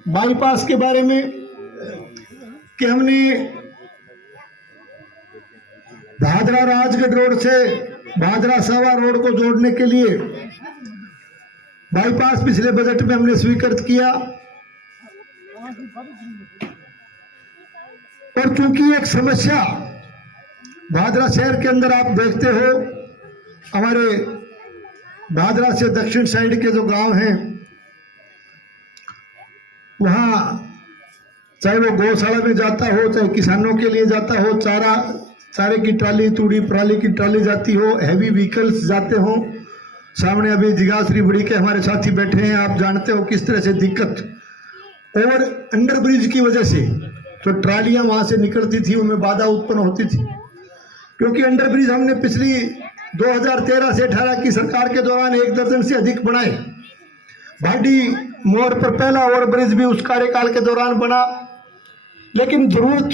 बाईपास के बारे में कि हमने भादरा राजगढ़ रोड से भादरा सावा रोड को जोड़ने के लिए बाईपास पिछले बजट में हमने स्वीकृत किया। और चूंकि एक समस्या भादरा शहर के अंदर आप देखते हो, हमारे भादरा से दक्षिण साइड के जो गांव हैं वहां चाहे वो गौशाला में जाता हो, चाहे किसानों के लिए जाता हो, चारे की ट्राली, तूड़ी पराली की ट्राली जाती हो, हैवी व्हीकल्स जाते हो। सामने अभी जिगाश्री बड़ी के हमारे साथी बैठे हैं, आप जानते हो किस तरह से दिक्कत, और अंडर ब्रिज की वजह से जो ट्रालियां वहां से निकलती थी उनमें बाधा उत्पन्न होती थी। क्योंकि अंडर ब्रिज हमने पिछली 2013 से 18 की सरकार के दौरान 1 दर्जन से अधिक बनाए। भाडी मोड़ पर पहला ओवर ब्रिज भी उस कार्यकाल के दौरान बना, लेकिन जरूरत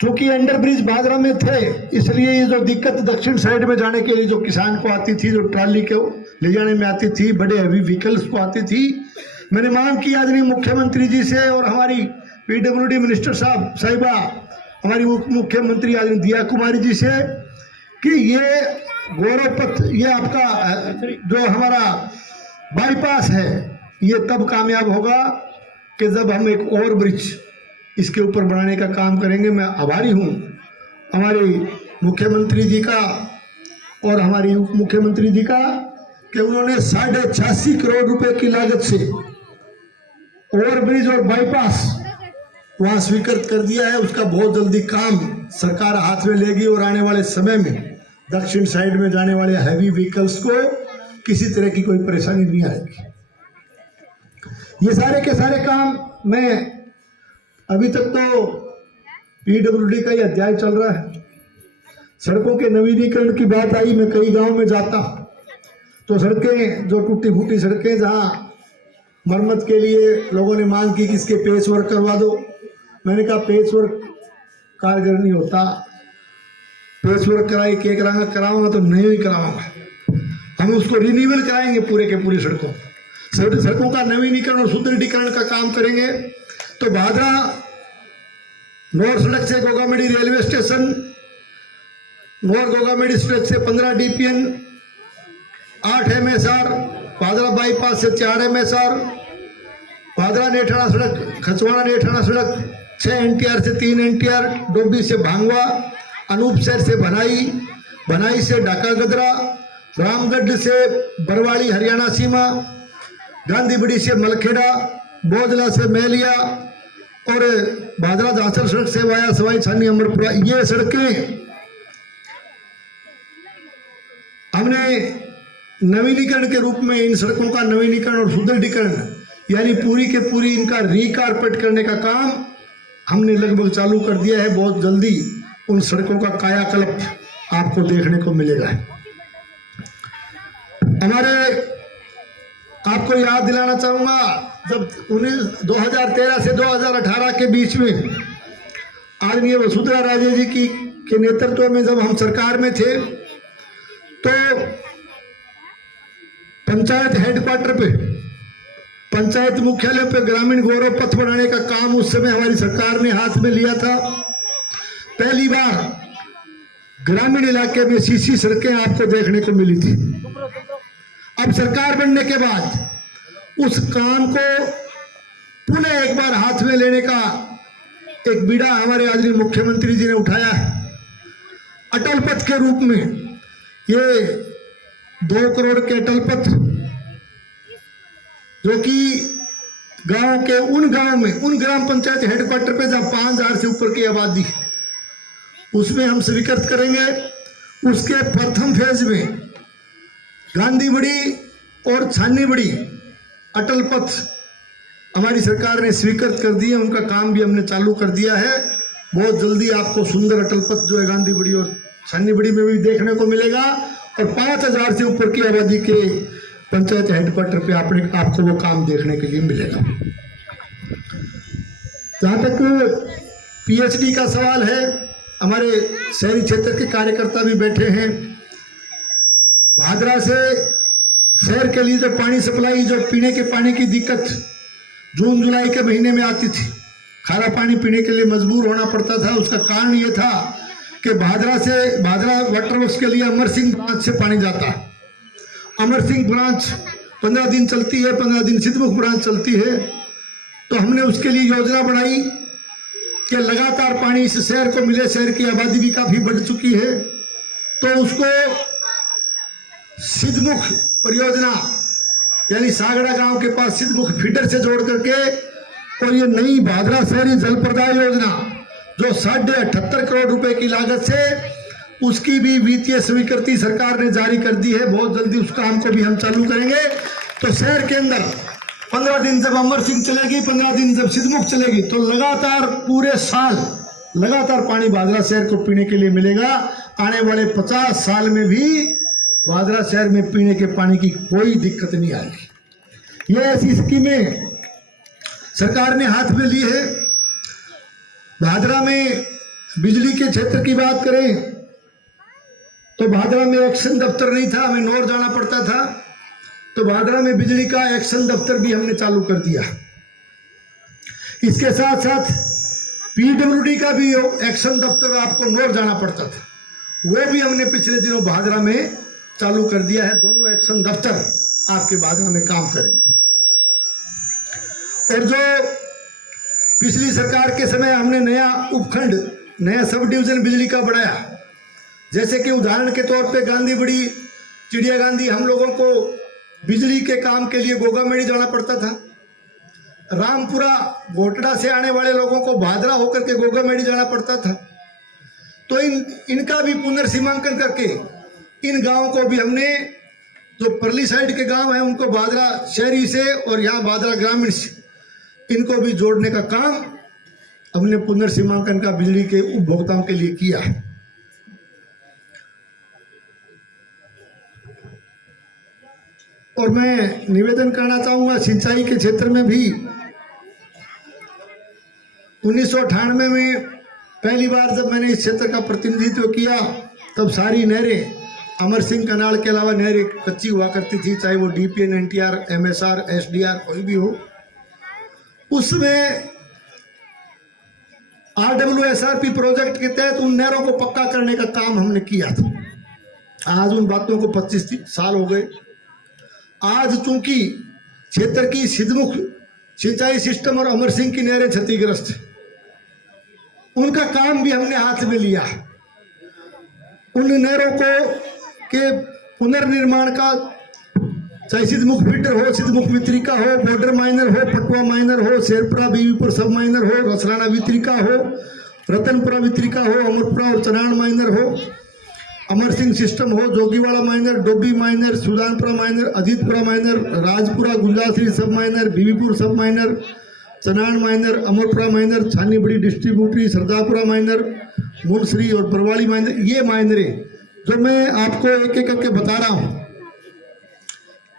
चूंकि अंडर ब्रिज भादरा में थे, इसलिए ये जो दिक्कत दक्षिण साइड में जाने के लिए जो किसान को आती थी, जो ट्राली को ले जाने में आती थी, बड़े हैवी व्हीकल्स को आती थी, मैंने मांग की आदरणीय मुख्यमंत्री जी से और हमारी पीडब्ल्यूडी मिनिस्टर साहिबा, हमारी मुख्यमंत्री आदरणीय दिया कुमारी जी से कि ये गौरव पथ, ये आपका जो हमारा बाईपास है, ये तब कामयाब होगा कि जब हम एक ओवर ब्रिज इसके ऊपर बनाने का काम करेंगे। मैं आभारी हूँ हमारे मुख्यमंत्री जी का और हमारी उप मुख्यमंत्री जी का कि उन्होंने 86.5 करोड़ रुपए की लागत से ओवर ब्रिज और बाईपास वहां स्वीकृत कर दिया है। उसका बहुत जल्दी काम सरकार हाथ में लेगी और आने वाले समय में दक्षिण साइड में जाने वाले हैवी व्हीकल्स को किसी तरह की कोई परेशानी नहीं आएगी। ये सारे के सारे काम मैं अभी तक तो पीडब्ल्यूडी का ही अध्याय चल रहा है। सड़कों के नवीनीकरण की बात आई, मैं कई गांव में जाता तो सड़कें जो टूटी फूटी सड़कें जहां मरम्मत के लिए लोगों ने मांग की कि इसके पेच वर्क करवा दो। मैंने कहा पेच वर्क कारगर नहीं होता, पेच वर्क के कराऊंगा तो नहीं ही कराऊंगा, हम उसको रिन्यूअल कराएंगे पूरे के पूरी सड़कों का नवीनीकरण और सुदृढ़ीकरण का काम करेंगे। तो भादरा नॉर्थ सड़क से Gogamedi railway station, north Gogamedi stretch से 15 DPN, 8 MSR, भादरा बाईपास से 4 MSR, भादरा नेठाना सड़क, खचवाड़ा नेठाना सड़क 6 NTR से 3 NTR, डोबी से भांगवा, अनूप शहर से बनाई, बनाई से ढाका गदरा, रामगढ़ से बरवाड़ी हरियाणा सीमा, गांधीबड़ी से मलखेड़ा, बोजला से मेलिया और भादरा झांसर सड़क से वाया सवाई छानी अमरपुरा। ये सड़कें हमने नवीनीकरण के रूप में, इन सड़कों का नवीनीकरण और सुदृढ़ीकरण यानी पूरी के पूरी इनका रीकारपेट करने का काम हमने लगभग चालू कर दिया है। बहुत जल्दी उन सड़कों का कायाकल्प आपको देखने को मिलेगा। हमारे आपको याद दिलाना चाहूंगा, जब 2013 से 2018 के बीच में आदरणीय वसुंधरा राजे जी के नेतृत्व में जब हम सरकार में थे, तो पंचायत हेडक्वार्टर पे, पंचायत मुख्यालय पे ग्रामीण गौरव पथ बनाने का काम उस समय हमारी सरकार ने हाथ में लिया था। पहली बार ग्रामीण इलाके में सीसी सड़कें आपको देखने को मिली थी। अब सरकार बनने के बाद उस काम को पुनः एक बार हाथ में लेने का एक बीड़ा हमारे आदरणीय मुख्यमंत्री जी ने उठाया है। अटल पथ के रूप में ये 2 करोड़ के अटल पथ, जो कि गांव के उन गांव में, उन ग्राम पंचायत हेडक्वार्टर पे जहां 5000 से ऊपर की आबादी, उसमें हम स्वीकृत करेंगे। उसके प्रथम फेज में गांधीबड़ी और छानीबड़ी अटल पथ हमारी सरकार ने स्वीकृत कर दिए, उनका काम भी हमने चालू कर दिया है। बहुत जल्दी आपको सुंदर अटल पथ जो है गांधीबड़ी और छानीबड़ी में भी देखने को मिलेगा, और 5000 से ऊपर की आबादी के पंचायत हेडक्वार्टर पे आपको वो काम देखने के लिए मिलेगा। जहां तक पीएचडी का सवाल है, हमारे शहरी क्षेत्र के कार्यकर्ता भी बैठे हैं। भादरा से शहर के लिए जो पानी सप्लाई, जो पीने के पानी की दिक्कत जून जुलाई के महीने में आती थी, खारा पानी पीने के लिए मजबूर होना पड़ता था। उसका कारण ये था कि भादरा वाटर वर्क्स के लिए अमर सिंह ब्रांच से पानी जाता है। अमर सिंह ब्रांच 15 दिन चलती है, 15 दिन सिद्धमुख ब्रांच चलती है। तो हमने उसके लिए योजना बनाई कि लगातार पानी इस शहर को मिले। शहर की आबादी भी काफी बढ़ चुकी है, तो उसको सिद्धमुख परियोजना यानी सागड़ा गांव के पास सिद्धमुख फीडर से जोड़ करके, और ये नई भादरा शहरी जल प्रदाय योजना जो 78.5 करोड़ रुपए की लागत से, उसकी भी वित्तीय स्वीकृति सरकार ने जारी कर दी है। बहुत जल्दी उस काम को भी हम चालू करेंगे। तो शहर के अंदर 15 दिन जब अमर सिंह चलेगी, 15 दिन जब सिद्धमुख चलेगी, तो लगातार पूरे साल लगातार पानी भादरा शहर को पीने के लिए मिलेगा। आने वाले 50 साल में भी भादरा शहर में पीने के पानी की कोई दिक्कत नहीं आएगी। ये ऐसी स्कीमें सरकार ने हाथ में ली है। भादरा में बिजली के क्षेत्र की बात करें तो भादरा में एक्शन दफ्तर नहीं था, हमें नौर जाना पड़ता था। तो भादरा में बिजली का एक्शन दफ्तर भी हमने चालू कर दिया। इसके साथ साथ पीडब्ल्यूडी का भी एक्शन दफ्तर आपको नौर जाना पड़ता था, वो भी हमने पिछले दिनों भादरा में चालू कर दिया है। दोनों एक्शन दफ्तर आपके भादरा में काम करेंगे। और जो पिछली सरकार के समय हमने नया उपखंड, नया सब डिवीजन बिजली का बनाया, जैसे कि उदाहरण के तौर पे गांधीबड़ी, चिड़िया गांधी, हम लोगों को बिजली के काम के लिए गोगामेड़ी जाना पड़ता था। रामपुरा घोटड़ा से आने वाले लोगों को भादरा होकर के गोगामेड़ी जाना पड़ता था। तो इनका भी पुनर्सीमांकन करके इन गांवों को भी हमने, जो परली साइड के गांव हैं, उनको भादरा शहरी से और यहाँ भादरा ग्रामीण से, इनको भी जोड़ने का काम हमने पुनर्सीमांकन का बिजली के उपभोक्ताओं के लिए किया है। और मैं निवेदन करना चाहूंगा, सिंचाई के क्षेत्र में भी 1998 में पहली बार जब मैंने इस क्षेत्र का प्रतिनिधित्व किया, तब सारी नहरें, अमर सिंह कनाल के अलावा नहरें कच्ची हुआ करती थी, चाहे वो डीपीएन, एनटीआर, एमएसआर, एसडीआर कोई भी हो। उसमें आरडब्ल्यूएसआरपी प्रोजेक्ट के तहत उन नहरों को पक्का करने का काम हमने किया था। आज उन बातों को 25 साल हो गए। आज चूंकि क्षेत्र की सिद्धमुख सिंचाई सिस्टम और अमर सिंह की नहरें क्षतिग्रस्त, उनका काम भी हमने हाथ में लिया। उन नहरों को के पुनर्निर्माण का, चाहे सिद्धमुख फीडर हो, सिद्धमुख वितरिका हो, बॉर्डर माइनर हो, पटवा माइनर हो, शेरपुरा बीवीपुर सब माइनर हो, रसराना वितरिका हो, रतनपुरा वितरिका हो, अमरपुरा और चनान माइनर हो, अमर सिंह सिस्टम हो, Jogiwada minor, Dobi minor, Sultanpura minor, Ajitpura minor, Rajpura Gunjashri sub minor, Bibipur sub minor, Chanan minor, Amarpura minor, Chhani बड़ी डिस्ट्रीब्यूटरी, सरदारपुरा माइनर, मुनसरी और बरवाड़ी माइनर, ये माइनर है जो मैं आपको एक एक करके बता रहा हूं।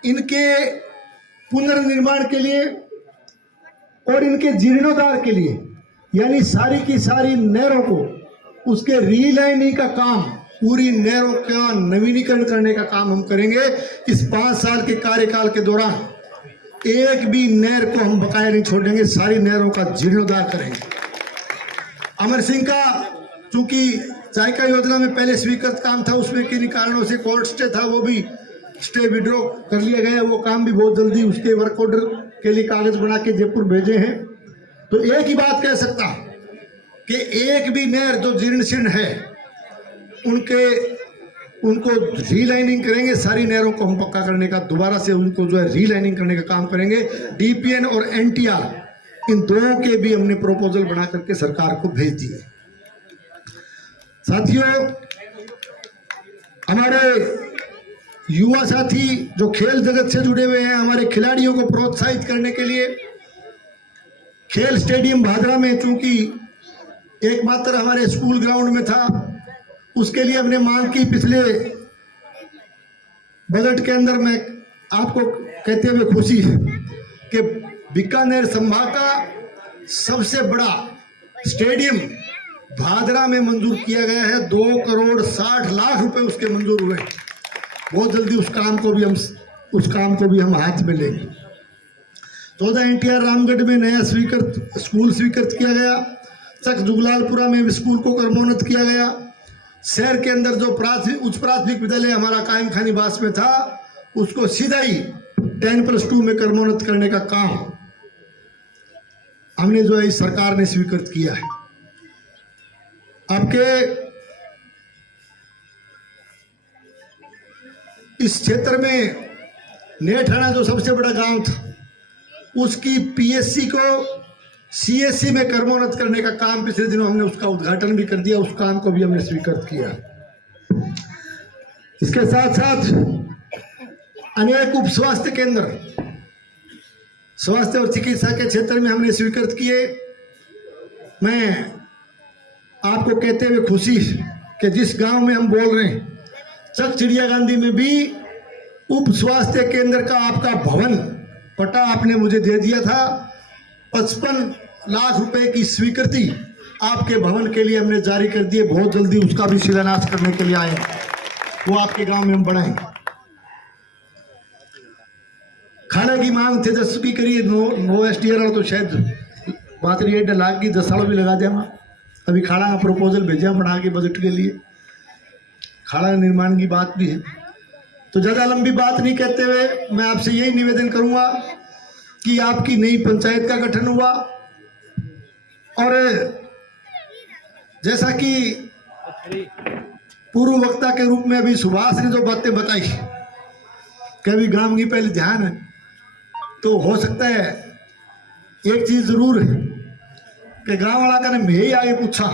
इनके पुनर्निर्माण के लिए और इनके जीर्णोद्धार के लिए, यानी सारी की सारी नहरों को उसके रीलाइनिंग का काम, पूरी नहरों का नवीनीकरण करने का काम हम करेंगे। इस 5 साल के कार्यकाल के दौरान एक भी नहर को हम बकाया नहीं छोड़ेंगे, सारी नहरों का जीर्णोद्धार करेंगे। अमर सिंह का चूंकि जायका योजना में पहले स्वीकृत काम था, उसमें किन्हीं कारणों से कोर्ट स्टे था, वो भी स्टे विड्रॉ कर लिया गया। वो काम भी बहुत जल्दी उसके वर्क ऑर्डर के लिए कागज बना के जयपुर भेजे हैं। तो एक ही बात कह सकता कि एक भी नहर जो जीर्ण शीर्ण है उनको रीलाइनिंग करेंगे, सारी नहरों को हम पक्का करने का, दोबारा से उनको जो है रीलाइनिंग करने का काम करेंगे। डीपीएन और एनटीआर इन दोनों के भी हमने प्रोपोजल बना करके सरकार को भेज दिए। साथियों, हमारे युवा साथी जो खेल जगत से जुड़े हुए हैं, हमारे खिलाड़ियों को प्रोत्साहित करने के लिए खेल स्टेडियम भादरा में, चूंकि एकमात्र हमारे स्कूल ग्राउंड में था, उसके लिए हमने मांग की। पिछले बजट के अंदर मैं आपको कहते हुए खुशी है कि बीकानेर संभाग का सबसे बड़ा स्टेडियम भादरा में मंजूर किया गया है। 2 करोड़ 60 लाख रुपए उसके मंजूर हुए। बहुत जल्दी उस काम को भी हम हाथ में लेंगे। 14 एनटीआर रामगढ़ में नया स्कूल स्वीकृत किया गया। चक जुगलालपुरा में स्कूल को कर्मोन्नत किया गया। शहर के अंदर जो उच्च प्राथमिक विद्यालय हमारा कायम खानी बास में था, उसको सीधा ही 10+2 में कर्मोन्नत करने का काम हमने जो है इस सरकार ने स्वीकृत किया है। आपके इस क्षेत्र में नेठाना जो सबसे बड़ा गांव था, उसकी पीएससी को सीएससी में कर्मोन्नत करने का काम पिछले दिनों हमने उसका उद्घाटन भी कर दिया। उस काम को भी हमने स्वीकृत किया। इसके साथ साथ अनेक उप स्वास्थ्य केंद्र स्वास्थ्य और चिकित्सा के क्षेत्र में हमने स्वीकृत किए। मैं आपको कहते हुए खुशी कि जिस गांव में हम बोल रहे हैं, चक चिड़िया गांधी में भी उप स्वास्थ्य केंद्र का आपका भवन पट्टा आपने मुझे दे दिया था। 55 लाख रुपए की स्वीकृति आपके भवन के लिए हमने जारी कर दी है। बहुत जल्दी उसका भी शिलान्यास करने के लिए आए, वो आपके गांव में हम बढ़ाएंगे। खाना की मांग तेजस्वी करिए, नो एसडीआर तो शायद बात रही है लाख की 10 साल भी लगा दिया। अभी खाड़ा का प्रपोजल भेजा बना के बजट के लिए, खाड़ा निर्माण की बात भी है। तो ज़्यादा लंबी बात नहीं कहते हुए मैं आपसे यही निवेदन करूंगा कि आपकी नई पंचायत का गठन हुआ, और जैसा कि पूर्व वक्ता के रूप में अभी सुभाष ने जो बातें बताई कि अभी गांव की पहले ध्यान है, तो हो सकता है एक चीज जरूर है कि गांव वाला का ने यही आगे पूछा,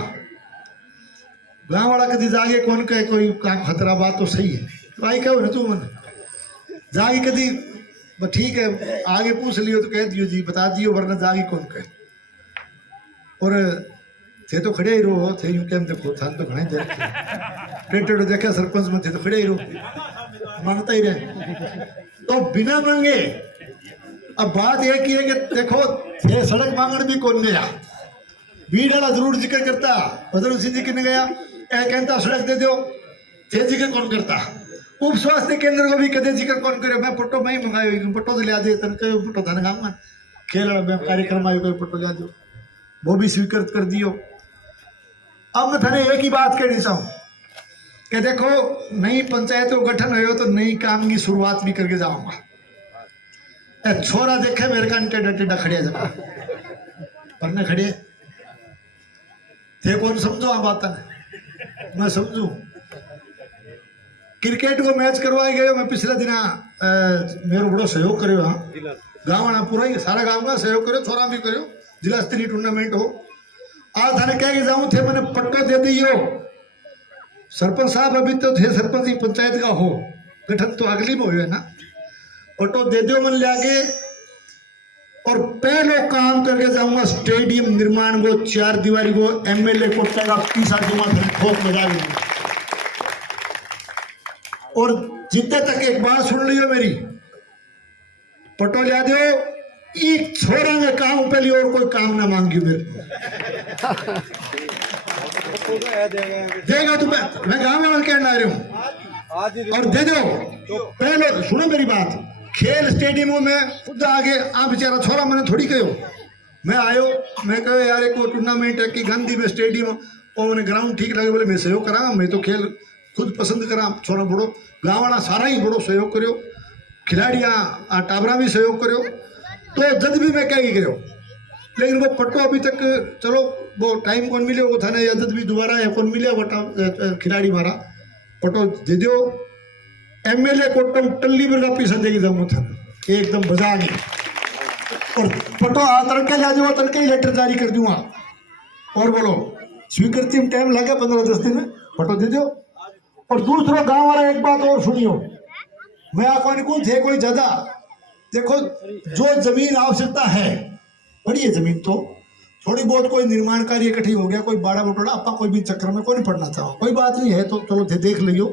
गांव वाला कभी जागे कौन कहे कोई काम खतरा, बात तो सही है, तो आई कहो तू मन जागे कभी ठीक है आगे पूछ लियो तो कह दियो जी बता दियो, वरना जागे कौन कहे। और थे तो खड़े ही रहो, थे यूं कैम देखो था तो घने ट्रेक्टर देखा सरपंच में थे तो खड़े ही रहो, मांगता ही रहे तो बिना मांगे। अब बात यह की है कि देखो थे सड़क मांगण भी कौन गया, भीड़ वाला जरूर जिक्र करता, बदरुद्दीन सिंह जी किने गया कहता सड़क दे दो, थे जिक्र कौन करता। उप स्वास्थ्य केंद्र को भी कदे जिक्र कौन करे, मैं फोटो मैं ही मंगायो, फोटो से लिया दे तन कहो फोटो धन गांव में खेल में कार्यक्रम आयो कोई फोटो लिया दो, वो भी स्वीकृत कर दियो। अब मैं थाने एक ही बात कहनी चाहूँ कि देखो नई पंचायत को गठन हो तो नई काम की शुरुआत भी करके जाऊंगा। छोरा देखे मेरे का टेढ़ा टेढ़ा खड़े जगह पर न खड़े थे कौन समझो आ बात ने, मैं समझू। क्रिकेट को मैच करवाए गए, मैं पिछले दिन मेरे बड़ो सहयोग करो, हाँ गाँव वाला पूरा ही सारा गाँव का सहयोग करो, छोरा भी करो, जिला स्तरीय टूर्नामेंट हो। आज थाने कह के जाऊं थे मैंने पट्टो दे दियो सरपंच साहब अभी तो थे सरपंच ही पंचायत का हो गठन तो अगली में हुए ना पटो दे दो मन लागे और पहले काम करके जाऊंगा स्टेडियम निर्माण को 4 दीवारी को एमएलए को का पैसा जमा बहुत मजा भी और जितने तक एक बात सुन लियो मेरी पटो लिया दो एक छोरा में काम पहले और कोई काम ना मांगियो मेरे देगा तो मैं गाँव में कहना आ रहा हूँ और दे दो पहले सुनो मेरी बात खेल स्टेडियमों में खुद आगे आप बेचारा छोरा मैंने थोड़ी कहो मैं आयो मैं कहो यार एक टूर्नामेंट है कि गांधी में स्टेडियम और मैंने ग्राउंड ठीक लगे बोले मैं सहयोग करा मैं तो खेल खुद पसंद करा छोरा बड़ो गाँव वाला सारा ही बड़ो सहयोग करो खिलाड़ियाँ टाबरा भी सहयोग करो तो जद भी मैं कह गयो लेकिन वो पट्टो अभी तक चलो वो टाइम कौन मिले वो था ना या जद भी दोबारा या कौन मिले वो खिलाड़ी मारा पट्टो दे दो एमएलए को टल्ली में पैसा देगी जम था एकदम बजा गई और पटो आ तड़के ला जाओ तड़के ही लेटर जारी कर दूंगा और बोलो स्वीकृति में टाइम लगे 15-10 दिन में पटो दे दो और दूसरा गांव वाला एक बात और सुनियो मैं आपको कौन थे कोई ज्यादा देखो जो जमीन आवश्यकता है बड़ी है जमीन तो थोड़ी बहुत कोई निर्माण कार्य इकट्ठी हो गया कोई बड़ा बटोड़ा आपका कोई भी चक्कर में कोई नहीं पड़ना चाहो कोई बात नहीं है तो चलो देख लियो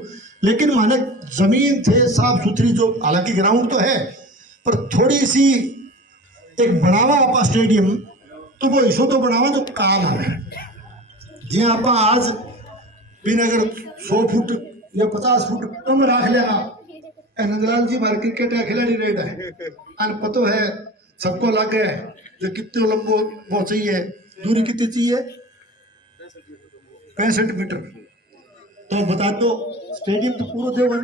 लेकिन माने जमीन थे साफ सुथरी जो हालांकि ग्राउंड तो है पर थोड़ी सी एक बढ़ावा आपा स्टेडियम तो वो इशू तो बढ़ावा तो काम है जी आप आज बिन अगर 100 फुट या 50 फुट कम रख लेगा नंदलाल जी हमारे क्रिकेट का खिलाड़ी रेड है अन पतो है सबको लगे जो कितने लंबो वो चाहिए दूरी कितनी चाहिए 65 मीटर तो बता दो स्टेडियम तो पूरा देवन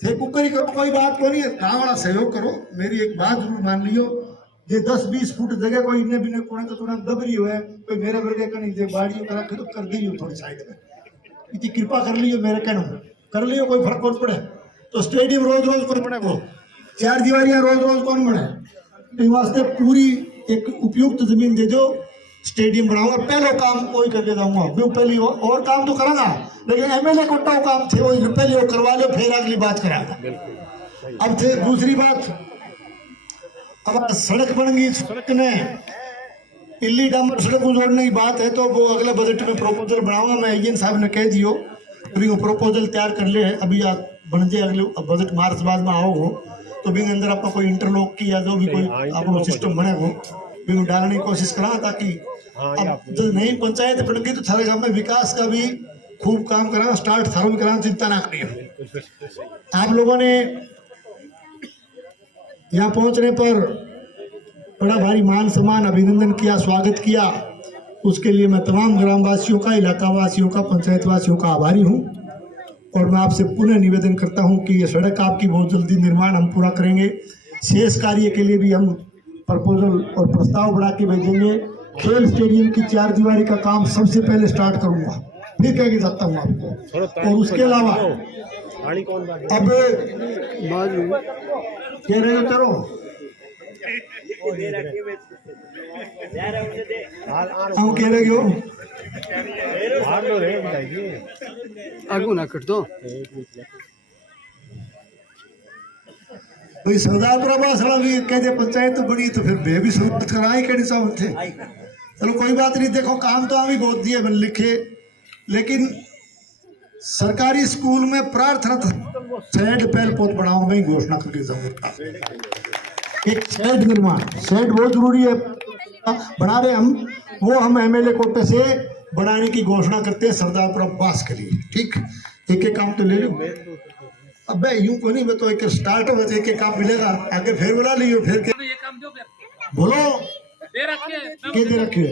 थे कुकरी करो कोई बात को नहीं गाँव वाला सहयोग करो मेरी एक बात जरूर मान लियो ये 10-20 फुट जगह कोई इन्हें बिना कोने तो थोड़ा दबरी हुआ है कोई मेरे वर्गे का नहीं दे बाड़ी करा तो कर दी थोड़ी साइड में इतनी कृपा कर लियो मेरे कहना कर लियो कोई फर्क कौन पड़े तो स्टेडियम रोज रोज कौन बने वो 4 दीवारियां रोज रोज कौन बने इस वास्ते पूरी एक उपयुक्त जमीन दे दो स्टेडियम बनाऊंगा पहले काम वही करके जाऊंगा मैं पहले और काम तो करांगा लेकिन एमएलए को काम थे वही पहले वो करवा लो फिर अगली बात करांगा अब थे दूसरी बात अब सड़क बन गई सड़क ने इल्ली डामर सड़क को जोड़ने की बात है तो वो अगले बजट में प्रोपोजल बनाऊंगा मैं एन साहब ने कह दियो अभी वो प्रोपोजल तैयार कर ले अभी बन जाए अगले बजट मार्च बाद में आओ हो तो भी अंदर आपका कोई इंटरलॉक की या जो भी कोई आपको सिस्टम बने हो भी डालने की कोशिश करा ताकि अब जब नई पंचायत बन गई तो थारे गांव में विकास का भी खूब काम करा स्टार्ट थारों में करा चिंता ना करिए आप लोगों ने यहाँ पहुंचने पर बड़ा भारी मान सम्मान अभिनंदन किया स्वागत किया उसके लिए मैं तमाम ग्रामवासियों का इलाका वासियों का पंचायत वासियों का आभारी हूँ और मैं आपसे पुनः निवेदन करता हूँ कि ये सड़क आपकी बहुत जल्दी निर्माण हम पूरा करेंगे शेष कार्य के लिए भी हम प्रपोजल और प्रस्ताव बना के भेजेंगे खेल स्टेडियम की 4 दीवारी का काम सबसे पहले स्टार्ट करूंगा फिर कह के जाता हूँ आपको और उसके अलावा अब कह रहे हो चलो हम कह रहे हो आगू ना कर दो भाई सरदारपुरा बासड़ा भी कहते पंचायत तो बड़ी तो फिर बे भी शुरुआत कराई कहनी चाहो थे चलो कोई बात नहीं देखो काम तो अभी बहुत दिए मैंने लिखे लेकिन सरकारी स्कूल में प्रार्थना शेड पहल पोत बनाऊंगा मैं घोषणा करके जाऊंगा एक शेड निर्माण शेड बहुत जरूरी है बना रहे हम एमएलए कोटे से बनाने की घोषणा करते हैं सरदारपुरा बास के लिए ठीक एक काम तो ले लो अब यूं को नहीं मैं तो एक स्टार्ट हो एक काम मिलेगा आगे फिर बुला लियो फिर बोलो दे रखे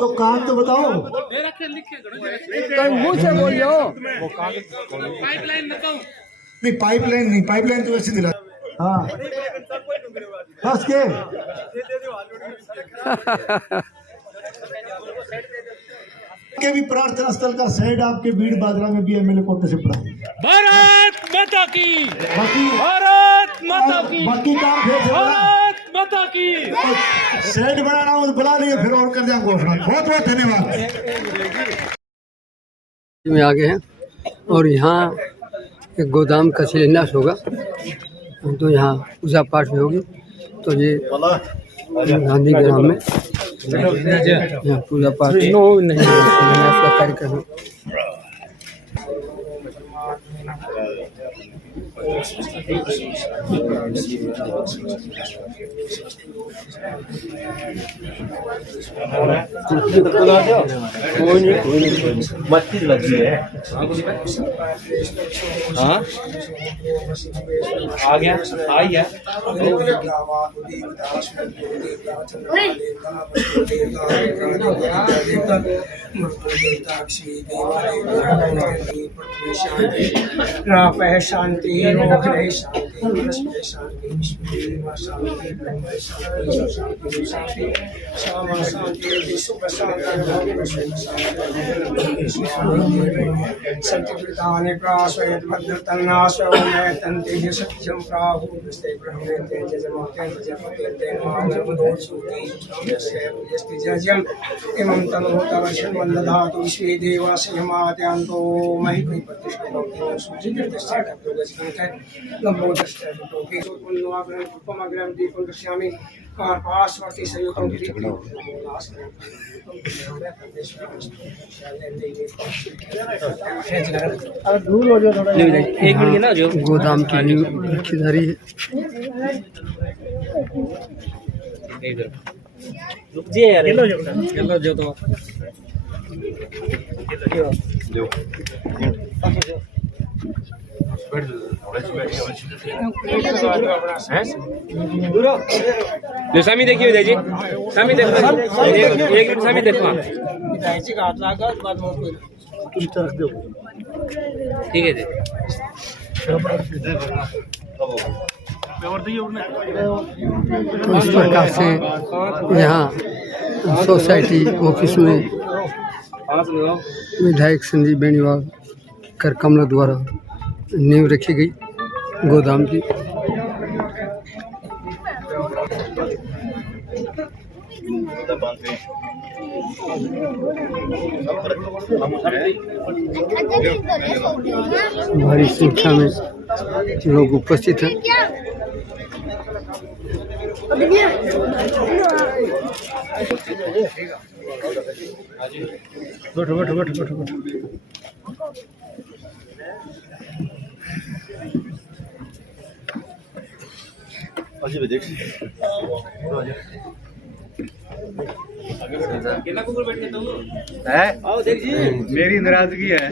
तो काम तो बताओ मुंह से बोलियो नहीं पाइपलाइन तो वैसे दिला हाँ बस के के भी प्रार्थना स्थल का शेड आपके भीड़ बादरा में भी एमएलए कोटे से पड़ा भारत माता की बाकी भारत माता की बाकी काम फिर भारत माता की। सेठ बनाना हो तो बुला लिए, फिर और कर दिया घोषणा। बहुत बहुत धन्यवाद। में आ गए हैं और यहाँ एक गोदाम का शिलान्यास होगा, तो यहाँ पूजा पाठ भी होगी। तो ये गांधी ग्राम में यहाँ पूजा पाठ शिलान्यास का कार्यक्रम है। मस्ती लगी है। हाँ आ गया, आई है। शांति मोक्ष शांति शांति शांति श्यामा शांति विश्व शांति प्राश्वयत भद्रतन्नाश्वमेतन्ते सत्यं प्राहुस्ते ब्रह्मेते जजमोक्ते प्रजापते नमोदोषुते यस्ति जजम् इमं तनोतवर्षं वन्दधातु विश्वे देवासयमात्यान्तो महि प्रतिष्ठितो सुजितस्य कप्तोगस्कंठे लंबोदस्य टोके पुण्यवाग्रं उपमग्रं दीपं दर्शयामि कार्पास्वर्ति संयुतं एक मिनट ना जो गोदाम की नींव रखी जा रही है। रुक जाइए यार, चलो जो तो जो सामी देखिए उदय जी, सामी देखो, एक मिनट सामी देखो। ठीक है जी। तो इस प्रकार से यहाँ सोसाइटी ऑफिस में विधायक संजीव बेनीवाल कर कमला द्वारा नींव रखी गई गोदाम की। भारी संख्या में लोग उपस्थित हैं। बैठो बैठो बैठो बैठो बैठो। मेरी नाराजगी है।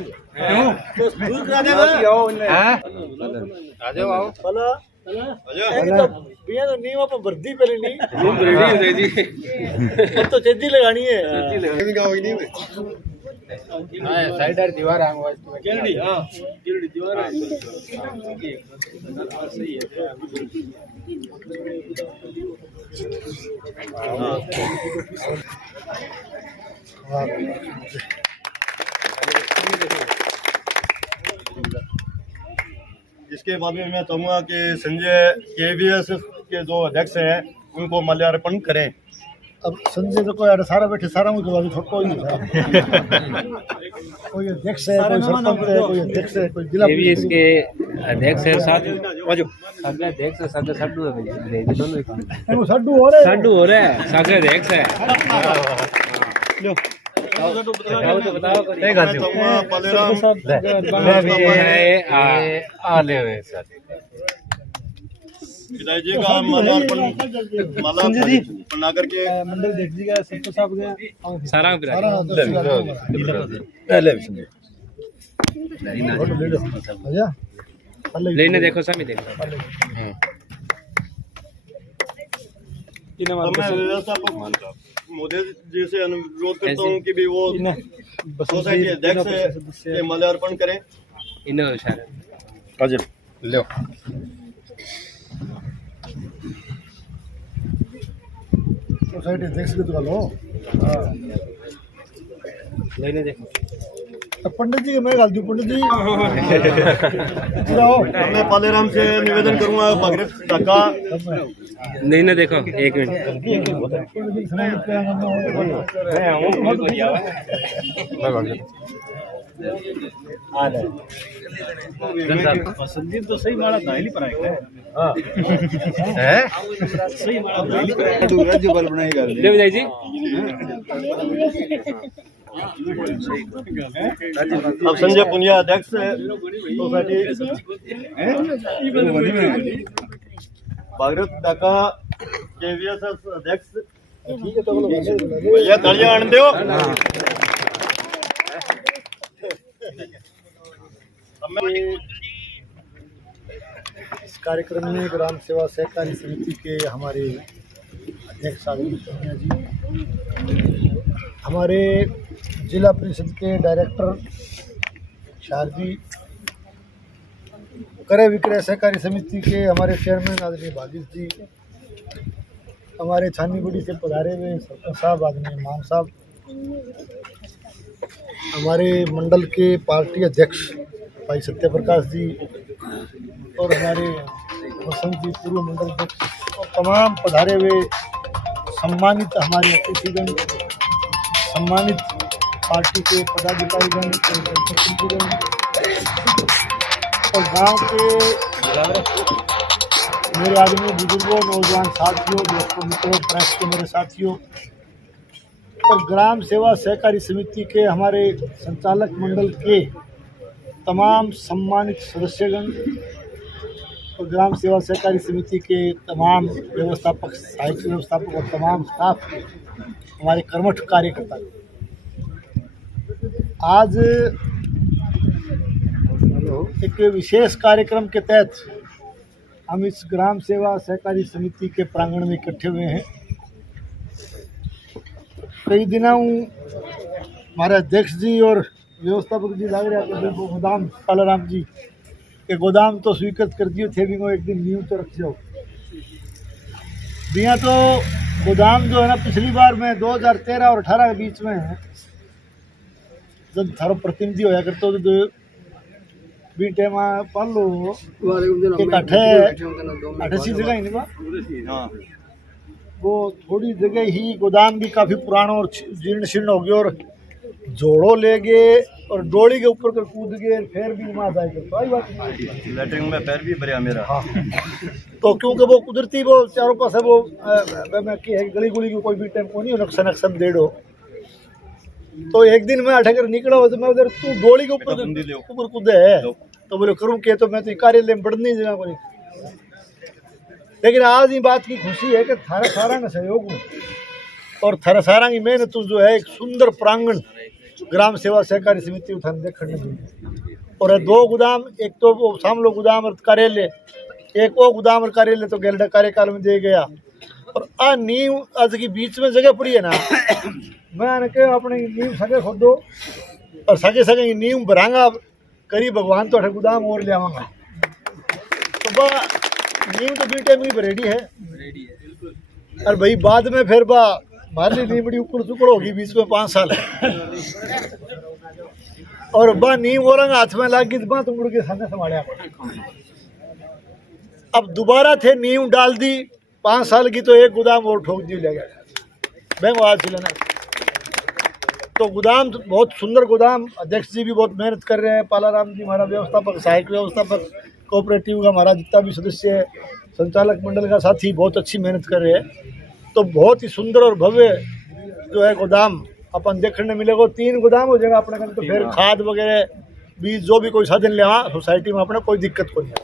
तो चेदी लगानी है। साइडर दीवार इसके बाद में मैं चाहूँगा कि संजय KVS के जो अध्यक्ष हैं उनको माल्यार्पण करें। अब संजय तो कोई सारा बैठे सारा मुझे अभी कोई नहीं कोई अध्यक्ष है, कोई सरपंच है, कोई अध्यक्ष है, कोई जिला KVS के अध्यक्ष है, साथ सागरे अध्यक्ष है, सागरे सड्डू है, दोनों सड्डू हो रहे हैं, सागरे अध्यक्ष है। बताओ विधायक जी का माल्यार्पण माला बना करके मंडल देख दीजिएगा सबको साहब सारा लेने देखो सामी देखो। मैं व्यवस्थापक मोदी जी से अनुरोध करता हूँ कि भी वो सोसाइटी अध्यक्ष के माल्यार्पण करें। लो सोसाइटी अध्यक्ष की तो लो। लेने देखो। पंडित जी मैं गाल दूं पंडित जी मैं पालेराम से निवेदन करूंगा भगीरथ ढाका नहीं ना देखो एक मिनट संदीप तो सही मारा था ही पर सही मारा राज्यपाल बनाएगा देवदाई जी अब संजय पुनिया अध्यक्ष सोसाइटी भागीरथ ढाका KVSS अध्यक्ष भैया तालियां आने दो। इस कार्यक्रम में ग्राम सेवा सहकारी समिति के हमारे अध्यक्ष पुनिया जी, हमारे जिला परिषद के डायरेक्टर शारदी, क्रय विक्रय सहकारी समिति के हमारे चेयरमैन आदरणीय भागीरथ जी, हमारे छानीगुड़ी से पधारे हुए सरपंच साहब आदरणीय मान साहब, हमारे मंडल के पार्टी अध्यक्ष भाई सत्य प्रकाश जी और हमारे वसंत जी पूर्व मंडल अध्यक्ष और तमाम पधारे हुए सम्मानित हमारे अतिथिगण, सम्मानित पार्टी के पदाधिकारीगण और गांव के मेरे आदमी बुजुर्गों, नौजवान साथियों, दोस्तों, मित्रों, प्रेस के मेरे साथियों और ग्राम सेवा सहकारी समिति के हमारे संचालक मंडल के तमाम सम्मानित सदस्यगण और ग्राम सेवा सहकारी समिति के तमाम व्यवस्थापक, सहायक व्यवस्थापक और तमाम स्टाफ हमारे कर्मठ कार्यकर्ता, आज एक विशेष कार्यक्रम के तहत हम इस ग्राम सेवा सहकारी समिति के प्रांगण में इकट्ठे हुए हैं। कई दिनों हमारे अध्यक्ष जी और व्यवस्थापक जी लग रहा है गोदाम पालाराम जी के गोदाम तो स्वीकृत कर दिए थे भी, वो एक दिन नींव तो रख जाओ दिया। तो गोदाम जो है ना, पिछली बार में 2013 और 18 के बीच में जब थारो प्रतिनिधि होया करते तो बी टाइम पढ़ लो अठासी जगह ही नहीं बा, वो थोड़ी जगह ही गोदाम भी काफ़ी पुराना और जीर्ण शीर्ण हो गया और जोड़ो ले गए और डोली के ऊपर कर कूद गए, फिर भी वहाँ जाए तो आई बात लैटरिन में पैर भी भरिया मेरा। हाँ तो क्योंकि वो कुदरती वो चारों पास है वो गली गुली की कोई भी टाइम को नहीं नक्शन नक्शन दे दो। तो एक दिन मैं अठकर निकला हो तो मैं उधर तू डोली के ऊपर कूदे है तो बोले करूँ के, तो मैं तो कार्यालय में बढ़नी जगह को नहीं। लेकिन आज ये बात की खुशी है कि थारा सारा का सहयोग और थारा सारा की मेहनत जो है एक सुंदर प्रांगण ग्राम सेवा सहकारी समिति उठान देखने में और 2 गोदाम, एक तो वो सामलो गोदाम और कार्यालय, एक वो गोदाम और कार्यालय तो गैलडा कार्यकाल में दे गया और आ नींव आज की बीच में जगह पड़ी है ना, मैं कह अपने नींव सगे खोदो और सगे सगे नींव भरांगा करी भगवान तो अठे गोदाम और ले आवांगा। तो बा नींव तो बी टाइम की रेडी है और भाई बाद में फिर बा मारली नींव बड़ी उकड़ सुकड़ होगी, बीच में 5 साल और बा नींव और हाथ में लाग गई बा तुम के सामने संभाले। अब दोबारा थे नींव डाल दी 5 साल की तो एक गोदाम और ठोक दी ले गया बैंक आज लेना। तो गोदाम बहुत सुंदर गोदाम, अध्यक्ष जी भी बहुत मेहनत कर रहे हैं, पालाराम जी हमारा व्यवस्थापक, सहायक व्यवस्थापक, कोऑपरेटिव का हमारा जितना भी सदस्य है, संचालक मंडल का साथी बहुत अच्छी मेहनत कर रहे हैं। तो बहुत ही सुंदर और भव्य जो है गोदाम अपन देखने मिलेगा। 3 गोदाम हो जाएगा अपने तो फिर खाद वगैरह बीज जो भी कोई साधन ले सोसाइटी में अपने कोई दिक्कत को नहीं है।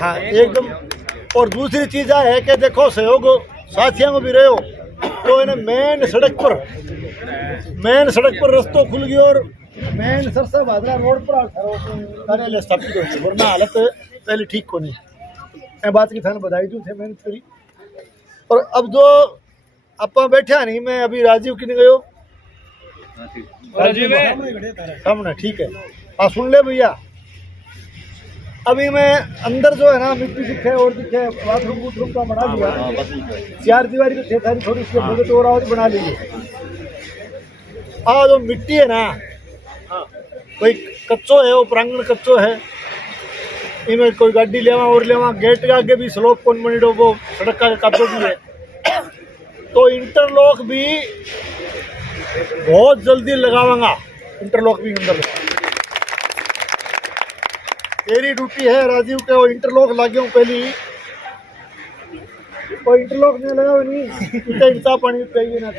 हाँ एकदम। और दूसरी चीज़ है कि देखो सहयोग साथियों को भी रहे हो तो इन्हें मेन सड़क पर रास्तों खुल गई और मेन सरसा भादरा रोड पर कार्यालय स्थापित हो गई, वरना हालत पहले ठीक को नहीं। मैं बात की थाने बधाई दूँ थे मेहनत करी। और अब जो आप बैठा नहीं, मैं अभी राजीव किने गयो सामने, ठीक है हाँ सुन ले भैया। अभी मैं अंदर जो है ना मिट्टी दिखे और दिखे बाथरूम का बना दिया, 4 दीवारी तो थे थोड़ी सी मदद और बना लीजिए। जो मिट्टी है ना कोई कच्चो है, वो प्रांगण कच्चो है, इनमें कोई गाड़ी लेवा और लेवा, गेट के आगे भी स्लोप कौन बनी डो, वो सड़क का कब्जो भी है। तो इंटरलॉक भी बहुत जल्दी लगावांगा, इंटरलॉक भी अंदर तेरी ड्यूटी है राजीव के, वो इंटरलॉक लागे पहली, वो इंटरलॉक नहीं लगा नहीं इतना पानी चाहिए ना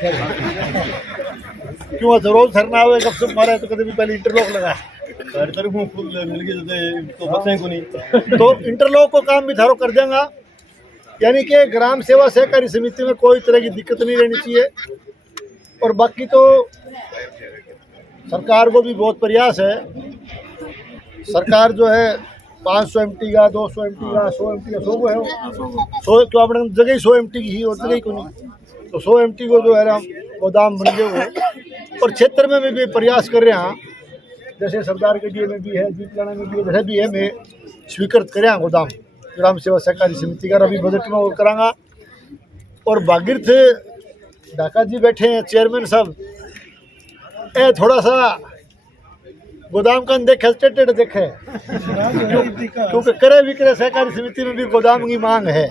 क्यों रोज धरना हुआ कब से मारा है तो कभी पहले इंटरलॉक लगा तो इंटरलॉक को काम भी थारो कर देंगे, यानी कि ग्राम सेवा सहकारी समिति में कोई तरह की दिक्कत नहीं रहनी चाहिए। और बाकी तो सरकार को भी बहुत प्रयास है, सरकार जो है 500 MT का, 200 MT का, 100 MT का, 100 है 100 तो अपने जगह ही 100 MT की ही और जगह ही को नहीं, तो 100 MT को जो है ना गोदाम बन गए वो। और क्षेत्र में भी प्रयास कर रहे हैं, जैसे सरदार के डी में भी है, जीतलाना में भी है, जैसे भी है मैं स्वीकृत करें गोदाम ग्राम सेवा सहकारी समिति का अभी बजट में वो करांगा। और भागीरथ ढाका जी बैठे हैं चेयरमैन साहब, ए थोड़ा सा गोदाम का देखे टेटेड देखे क्योंकि करे विक्रय सहकारी समिति में भी गोदाम की मांग है।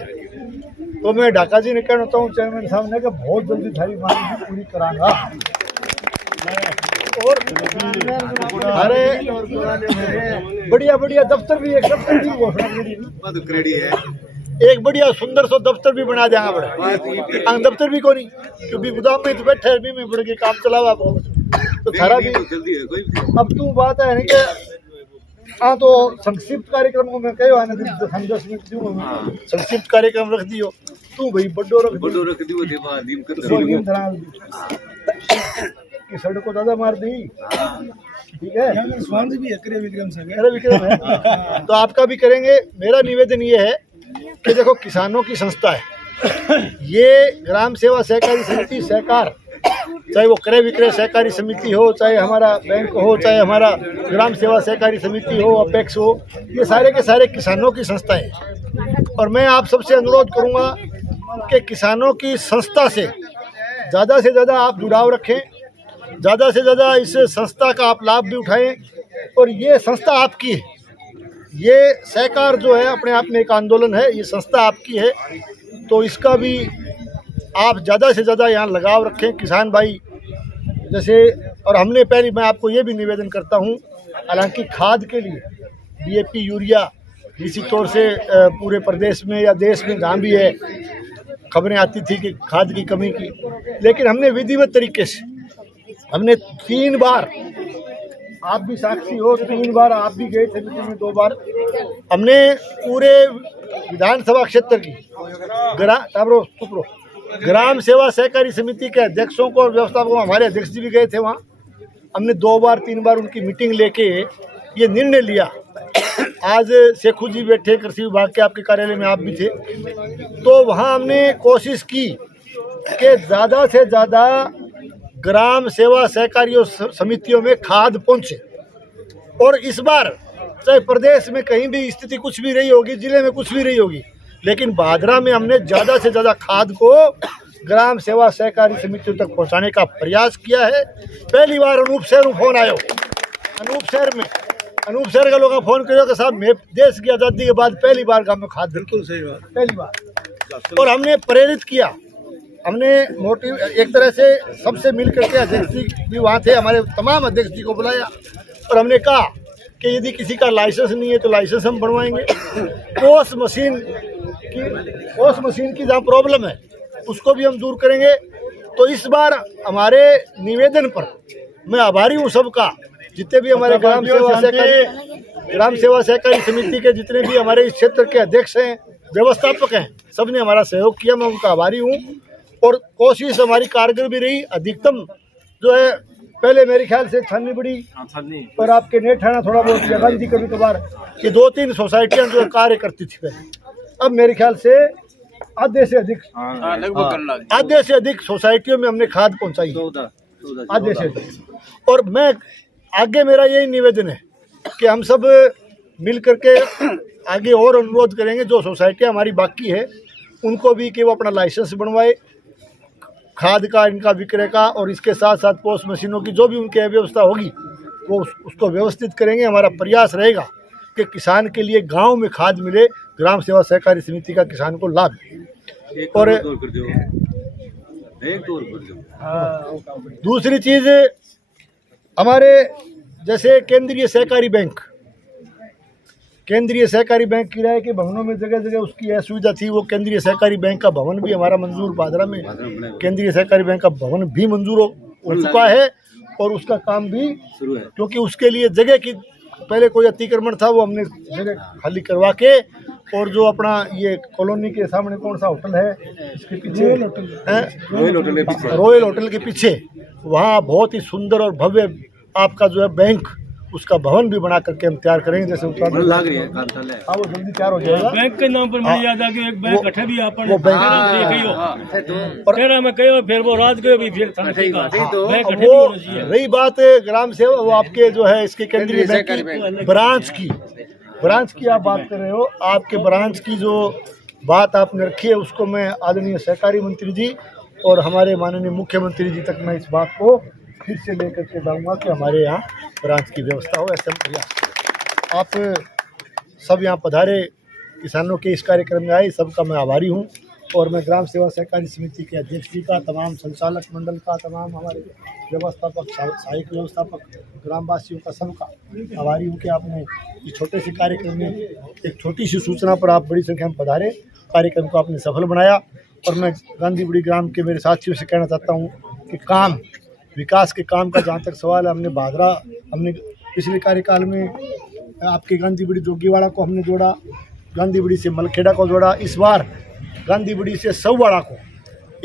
तो मैं ढाका जी ने कहना चाहता हूँ चेयरमैन साहब ने कि बहुत जल्दी सारी मांग पूरी करांगा। और अरे बढ़िया बढ़िया दफ्तर भी, एक दफ्तर भी घोषणा है, एक बढ़िया सुंदर सो दफ्तर भी बना देंगे बड़ा दफ्तर भी को नहीं क्योंकि गोदाम में तो बैठे भी में बढ़ के काम चलावा तो थारा भी अब तू बात है कि हाँ तो संक्षिप्त कार्यक्रम को मैं कहो आने 10 मिनट संक्षिप्त कार्यक्रम रख दियो तू भाई बड्डो रख दियो कि सड़क को ज्यादा मार दी, ठीक है स्वान भी है विक्रम है तो आपका भी करेंगे। मेरा निवेदन ये है कि देखो किसानों की संस्था है ये ग्राम सेवा सहकारी समिति सहकार, चाहे वो क्रय विक्रय सहकारी समिति हो, चाहे हमारा बैंक हो, चाहे हमारा ग्राम सेवा सहकारी समिति हो, अपेक्स हो, ये सारे के सारे किसानों की संस्थाएं हैं। और मैं आप सबसे अनुरोध करूंगा कि किसानों की संस्था से ज़्यादा आप जुड़ाव रखें, ज़्यादा से ज़्यादा इस संस्था का आप लाभ भी उठाएं। और ये संस्था आपकी है, ये सहकार जो है अपने आप में एक आंदोलन है, ये संस्था आपकी है, तो इसका भी आप ज़्यादा से ज़्यादा यहाँ लगाव रखें किसान भाई जैसे। और हमने पहले मैं आपको ये भी निवेदन करता हूँ, हालांकि खाद के लिए DAP यूरिया निश्चित तौर से पूरे प्रदेश में या देश में जहाँ भी है खबरें आती थी कि खाद की कमी की, लेकिन हमने विधिवत तरीके से हमने 3 बार, आप भी साक्षी हो, 3 बार आप भी गए थे मीटिंग में, 2 बार हमने पूरे विधानसभा क्षेत्र की ग्राम सेवा सहकारी समिति के अध्यक्षों को और व्यवस्थापकों, हमारे अध्यक्ष जी भी गए थे वहाँ, हमने 2 बार 3 बार उनकी मीटिंग लेके ये निर्णय लिया। आज शेखू जी बैठे कृषि विभाग के, आपके कार्यालय में आप भी थे, तो वहाँ हमने कोशिश की कि ज़्यादा से ज़्यादा ग्राम सेवा सहकारियों समितियों में खाद पहुँचे। और इस बार चाहे प्रदेश में कहीं भी स्थिति कुछ भी रही होगी, जिले में कुछ भी रही होगी, लेकिन भादरा में हमने ज़्यादा से ज़्यादा खाद को ग्राम सेवा सहकारी समितियों तक पहुंचाने का प्रयास किया है। पहली बार अनूप शहर में फ़ोन आयो, अनूप शहर का लोग फ़ोन करो कि साहब मैं देश की आज़ादी के बाद पहली बार गाँव में खाद, बिल्कुल सही बात, पहली बार। और हमने प्रेरित किया, हमने मोटिव एक तरह से सबसे मिल करके अध्यक्ष जी भी वहाँ थे, हमारे तमाम अध्यक्ष जी को बुलाया और हमने कहा कि यदि किसी का लाइसेंस नहीं है तो लाइसेंस हम बनवाएंगे। पोस्ट मशीन की जहाँ प्रॉब्लम है उसको भी हम दूर करेंगे। तो इस बार हमारे निवेदन पर मैं आभारी हूँ सबका, जितने भी हमारे ग्राम सेवा सहकारी समिति के जितने भी हमारे इस क्षेत्र के अध्यक्ष हैं, व्यवस्थापक हैं, सबने हमारा सहयोग किया, मैं उनका आभारी हूँ। और कोशिश हमारी कारगर भी रही। अधिकतम जो है पहले मेरे ख्याल से छाननी बड़ी पर आपके नेट थाना थोड़ा बहुत जगह थी कभी कभार, ये 2-3 सोसाइटियाँ जो कार्य करती थी पहले, अब मेरे ख्याल से आधे से अधिक सोसाइटियों में हमने खाद पहुँचाई, आधे से अधिक। और मैं आगे मेरा यही निवेदन है कि हम सब मिल करके आगे और अनुरोध करेंगे, जो सोसाइटियाँ हमारी बाकी है उनको भी कि वो अपना लाइसेंस बनवाए खाद का, इनका विक्रय का, और इसके साथ साथ पोस्ट मशीनों की जो भी उनकी व्यवस्था होगी वो उसको व्यवस्थित करेंगे। हमारा प्रयास रहेगा कि किसान के लिए गांव में खाद मिले, ग्राम सेवा सहकारी समिति का किसान को लाभ मिले। और दूसरी चीज़, हमारे जैसे केंद्रीय सहकारी बैंक किराए के भवनों में जगह जगह उसकी असुविधा थी। वो केंद्रीय सहकारी बैंक का भवन भी हमारा मंजूर, बादरा में केंद्रीय सहकारी बैंक का भवन भी मंजूर हो चुका है और उसका काम भी शुरू है, क्योंकि उसके लिए जगह की पहले कोई अतिक्रमण था, वो हमने जगह खाली करवा के, और जो अपना ये कॉलोनी के सामने कौन सा होटल है इसके पीछे, रॉयल होटल के पीछे, वहाँ बहुत ही सुंदर और भव्य आपका जो है बैंक, उसका भवन भी बना करके हम तैयार करेंगे। जैसे उत्पादन लग रही है, हाँ वो जल्दी तैयार हो जाएगा। बैंक के नाम पर मुझे याद आ गया एक बैंक अठे भी आपन वो बैंक और तेरा में कहो फिर वो रात गयो भी फिर वो रही बात ग्राम सेवा, वो आपके जो है इसके केंद्रीय बैंक की ब्रांच की आप बात कर रहे हो। आपके ब्रांच की जो बात आपने रखी है उसको मैं आदरणीय सहकारी मंत्री जी और हमारे माननीय मुख्यमंत्री जी तक मैं इस बात को फिर से लेकर के जाऊँगा कि हमारे यहाँ ब्रांच की व्यवस्था हो। ऐसा प्रयास आप सब यहाँ पधारे, किसानों के इस कार्यक्रम में आए, सबका मैं आभारी हूँ। और मैं ग्राम सेवा सहकारी समिति के अध्यक्ष जी का, तमाम संचालक मंडल का, तमाम हमारे व्यवस्थापक, सहायक व्यवस्थापक, ग्रामवासियों का, सबका आभारी हूँ कि आपने इस छोटे से कार्यक्रम में एक छोटी सी सूचना पर आप बड़ी संख्या में पधारे, कार्यक्रम को आपने सफल बनाया। और मैं गांधीबुड़ी ग्राम के मेरे साथियों से कहना चाहता हूँ कि काम, विकास के काम का जहाँ तक सवाल है, हमने पिछले कार्यकाल में आपके गांधीबुड़ी जोगीवाड़ा को हमने जोड़ा, गांधीबुड़ी से मलखेड़ा को जोड़ा, इस बार गांधीबुड़ी से सौवाड़ा को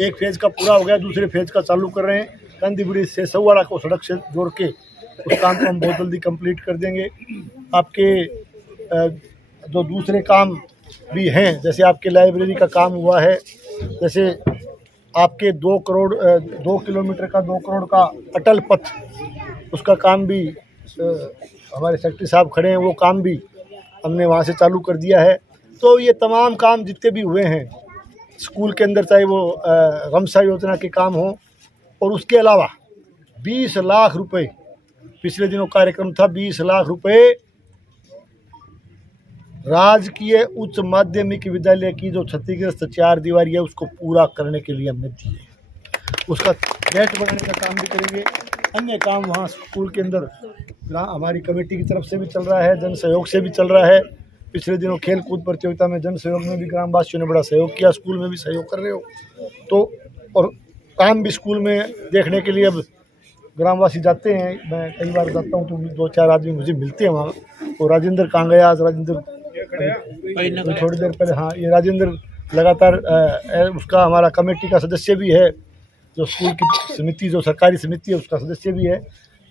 एक फेज़ का पूरा हो गया, दूसरे फेज़ का चालू कर रहे हैं। गांधीबुड़ी से सौवाड़ा को सड़क से जोड़ के उस काम को हम बहुत जल्दी कंप्लीट कर देंगे। आपके जो दूसरे काम भी हैं, जैसे आपके लाइब्रेरी का काम हुआ है, जैसे आपके 2 किलोमीटर का 2 करोड़ का अटल पथ, उसका काम भी हमारे सेक्रेटरी साहब खड़े हैं, वो काम भी हमने वहाँ से चालू कर दिया है। तो ये तमाम काम जितने भी हुए हैं स्कूल के अंदर, चाहे वो गमसा योजना के काम हो, और उसके अलावा 20 लाख रुपए पिछले दिनों कार्यक्रम था, 20 लाख रुपए राजकीय उच्च माध्यमिक विद्यालय की जो क्षतिग्रस्त 4 दीवारी है उसको पूरा करने के लिए हमने दिए। उसका गेट बनाने का काम भी करेंगे। अन्य काम वहाँ स्कूल के अंदर हमारी कमेटी की तरफ से भी चल रहा है, जन सहयोग से भी चल रहा है। पिछले दिनों खेल कूद प्रतियोगिता में जन सहयोग में भी ग्रामवासियों ने बड़ा सहयोग किया, स्कूल में भी सहयोग कर रहे हो। तो और काम भी स्कूल में देखने के लिए अब ग्रामवासी जाते हैं, मैं कई बार जाता हूँ तो 2-4 आदमी मुझे मिलते हैं वहाँ। तो राजेंद्र कहाँ गया आज? राजेंद्र थोड़ी देर पहले, हाँ ये राजेंद्र लगातार उसका हमारा कमेटी का सदस्य भी है, जो स्कूल की समिति, जो सरकारी समिति है उसका सदस्य भी है।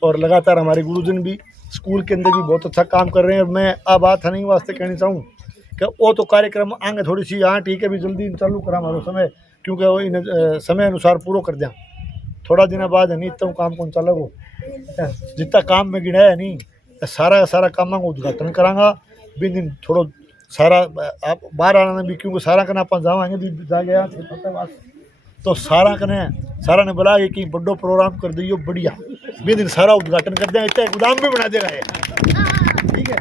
और लगातार हमारे गुरुजन भी स्कूल के अंदर भी बहुत अच्छा काम कर रहे हैं। और मैं अब बात नहीं वास्ते कहनी चाहूँ कि वो तो कार्यक्रम आगे थोड़ी सी, हाँ ठीक है भी जल्दी चालू करा हमारा समय, क्योंकि वो इन समय अनुसार पूरा कर दें। थोड़ा दिन बाद है नहीं इतना काम कौन चालक हो, जितना काम में गिनाया है नहीं सारा काम उद्घाटन करांगा भी दिन थोड़ा सारा आप बाहर आना भी, क्योंकि सारा कने आप जावांगे भी जा गया तो सारा ने बोला कि बड़ो प्रोग्राम कर दियो बढ़िया भी दिन सारा उद्घाटन कर दें, इतना गोदाम भी बना देगा ये, ठीक है।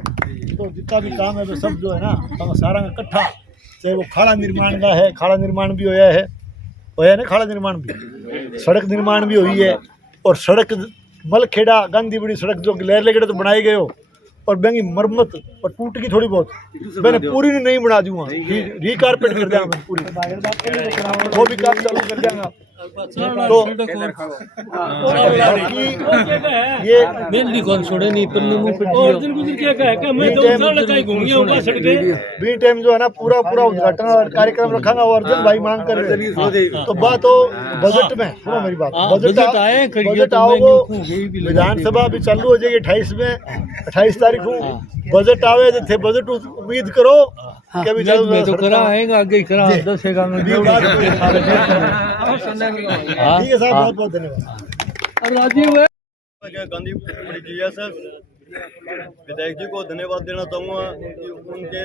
तो जितना भी काम है वो सब जो है ना सारा का इकट्ठा, चाहे वो खाड़ा निर्माण का है, खाड़ा निर्माण भी होया है ना, खाड़ा निर्माण भी, सड़क निर्माण भी हुई है। और सड़क मलखेड़ा गांधीबुड़ी सड़क जो लहर लेगड़े तो बनाई गए हो, और बैंगी मरम्मत और टूट की थोड़ी बहुत, मैंने पूरी नहीं बना दूंगा, रिकारपेट कर देंगे पूरी, वो भी काम चालू कर देंगे। तो ये बी टाइम जो है ना पूरा उद्घाटन कार्यक्रम रखांगा। और अर्जुन भाई मांग कर रहे हैं तो बात हो बजट में, सुनो मेरी बात, बजट आओगे, विधानसभा भी चालू हो जाएगी 28 में, 28 तारीख को बजट आवे थे, बजट उम्मीद करो कभी तो करा आएगा आगे करा 10 ठीक है साहब, बहुत बहुत धन्यवाद। राजीव गांधी विधायक जी को धन्यवाद देना चाहूँगा कि उनके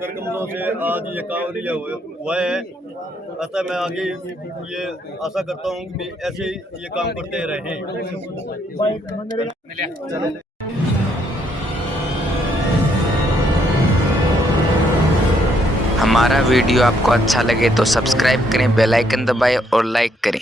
कर कमलों से आज ये कावड़िया हुआ है। ऐसा मैं आगे ये आशा करता हूँ कि ऐसे ही ये काम करते रहें। हमारा वीडियो आपको अच्छा लगे तो सब्सक्राइब करें, बेल आइकन दबाएं और लाइक करें।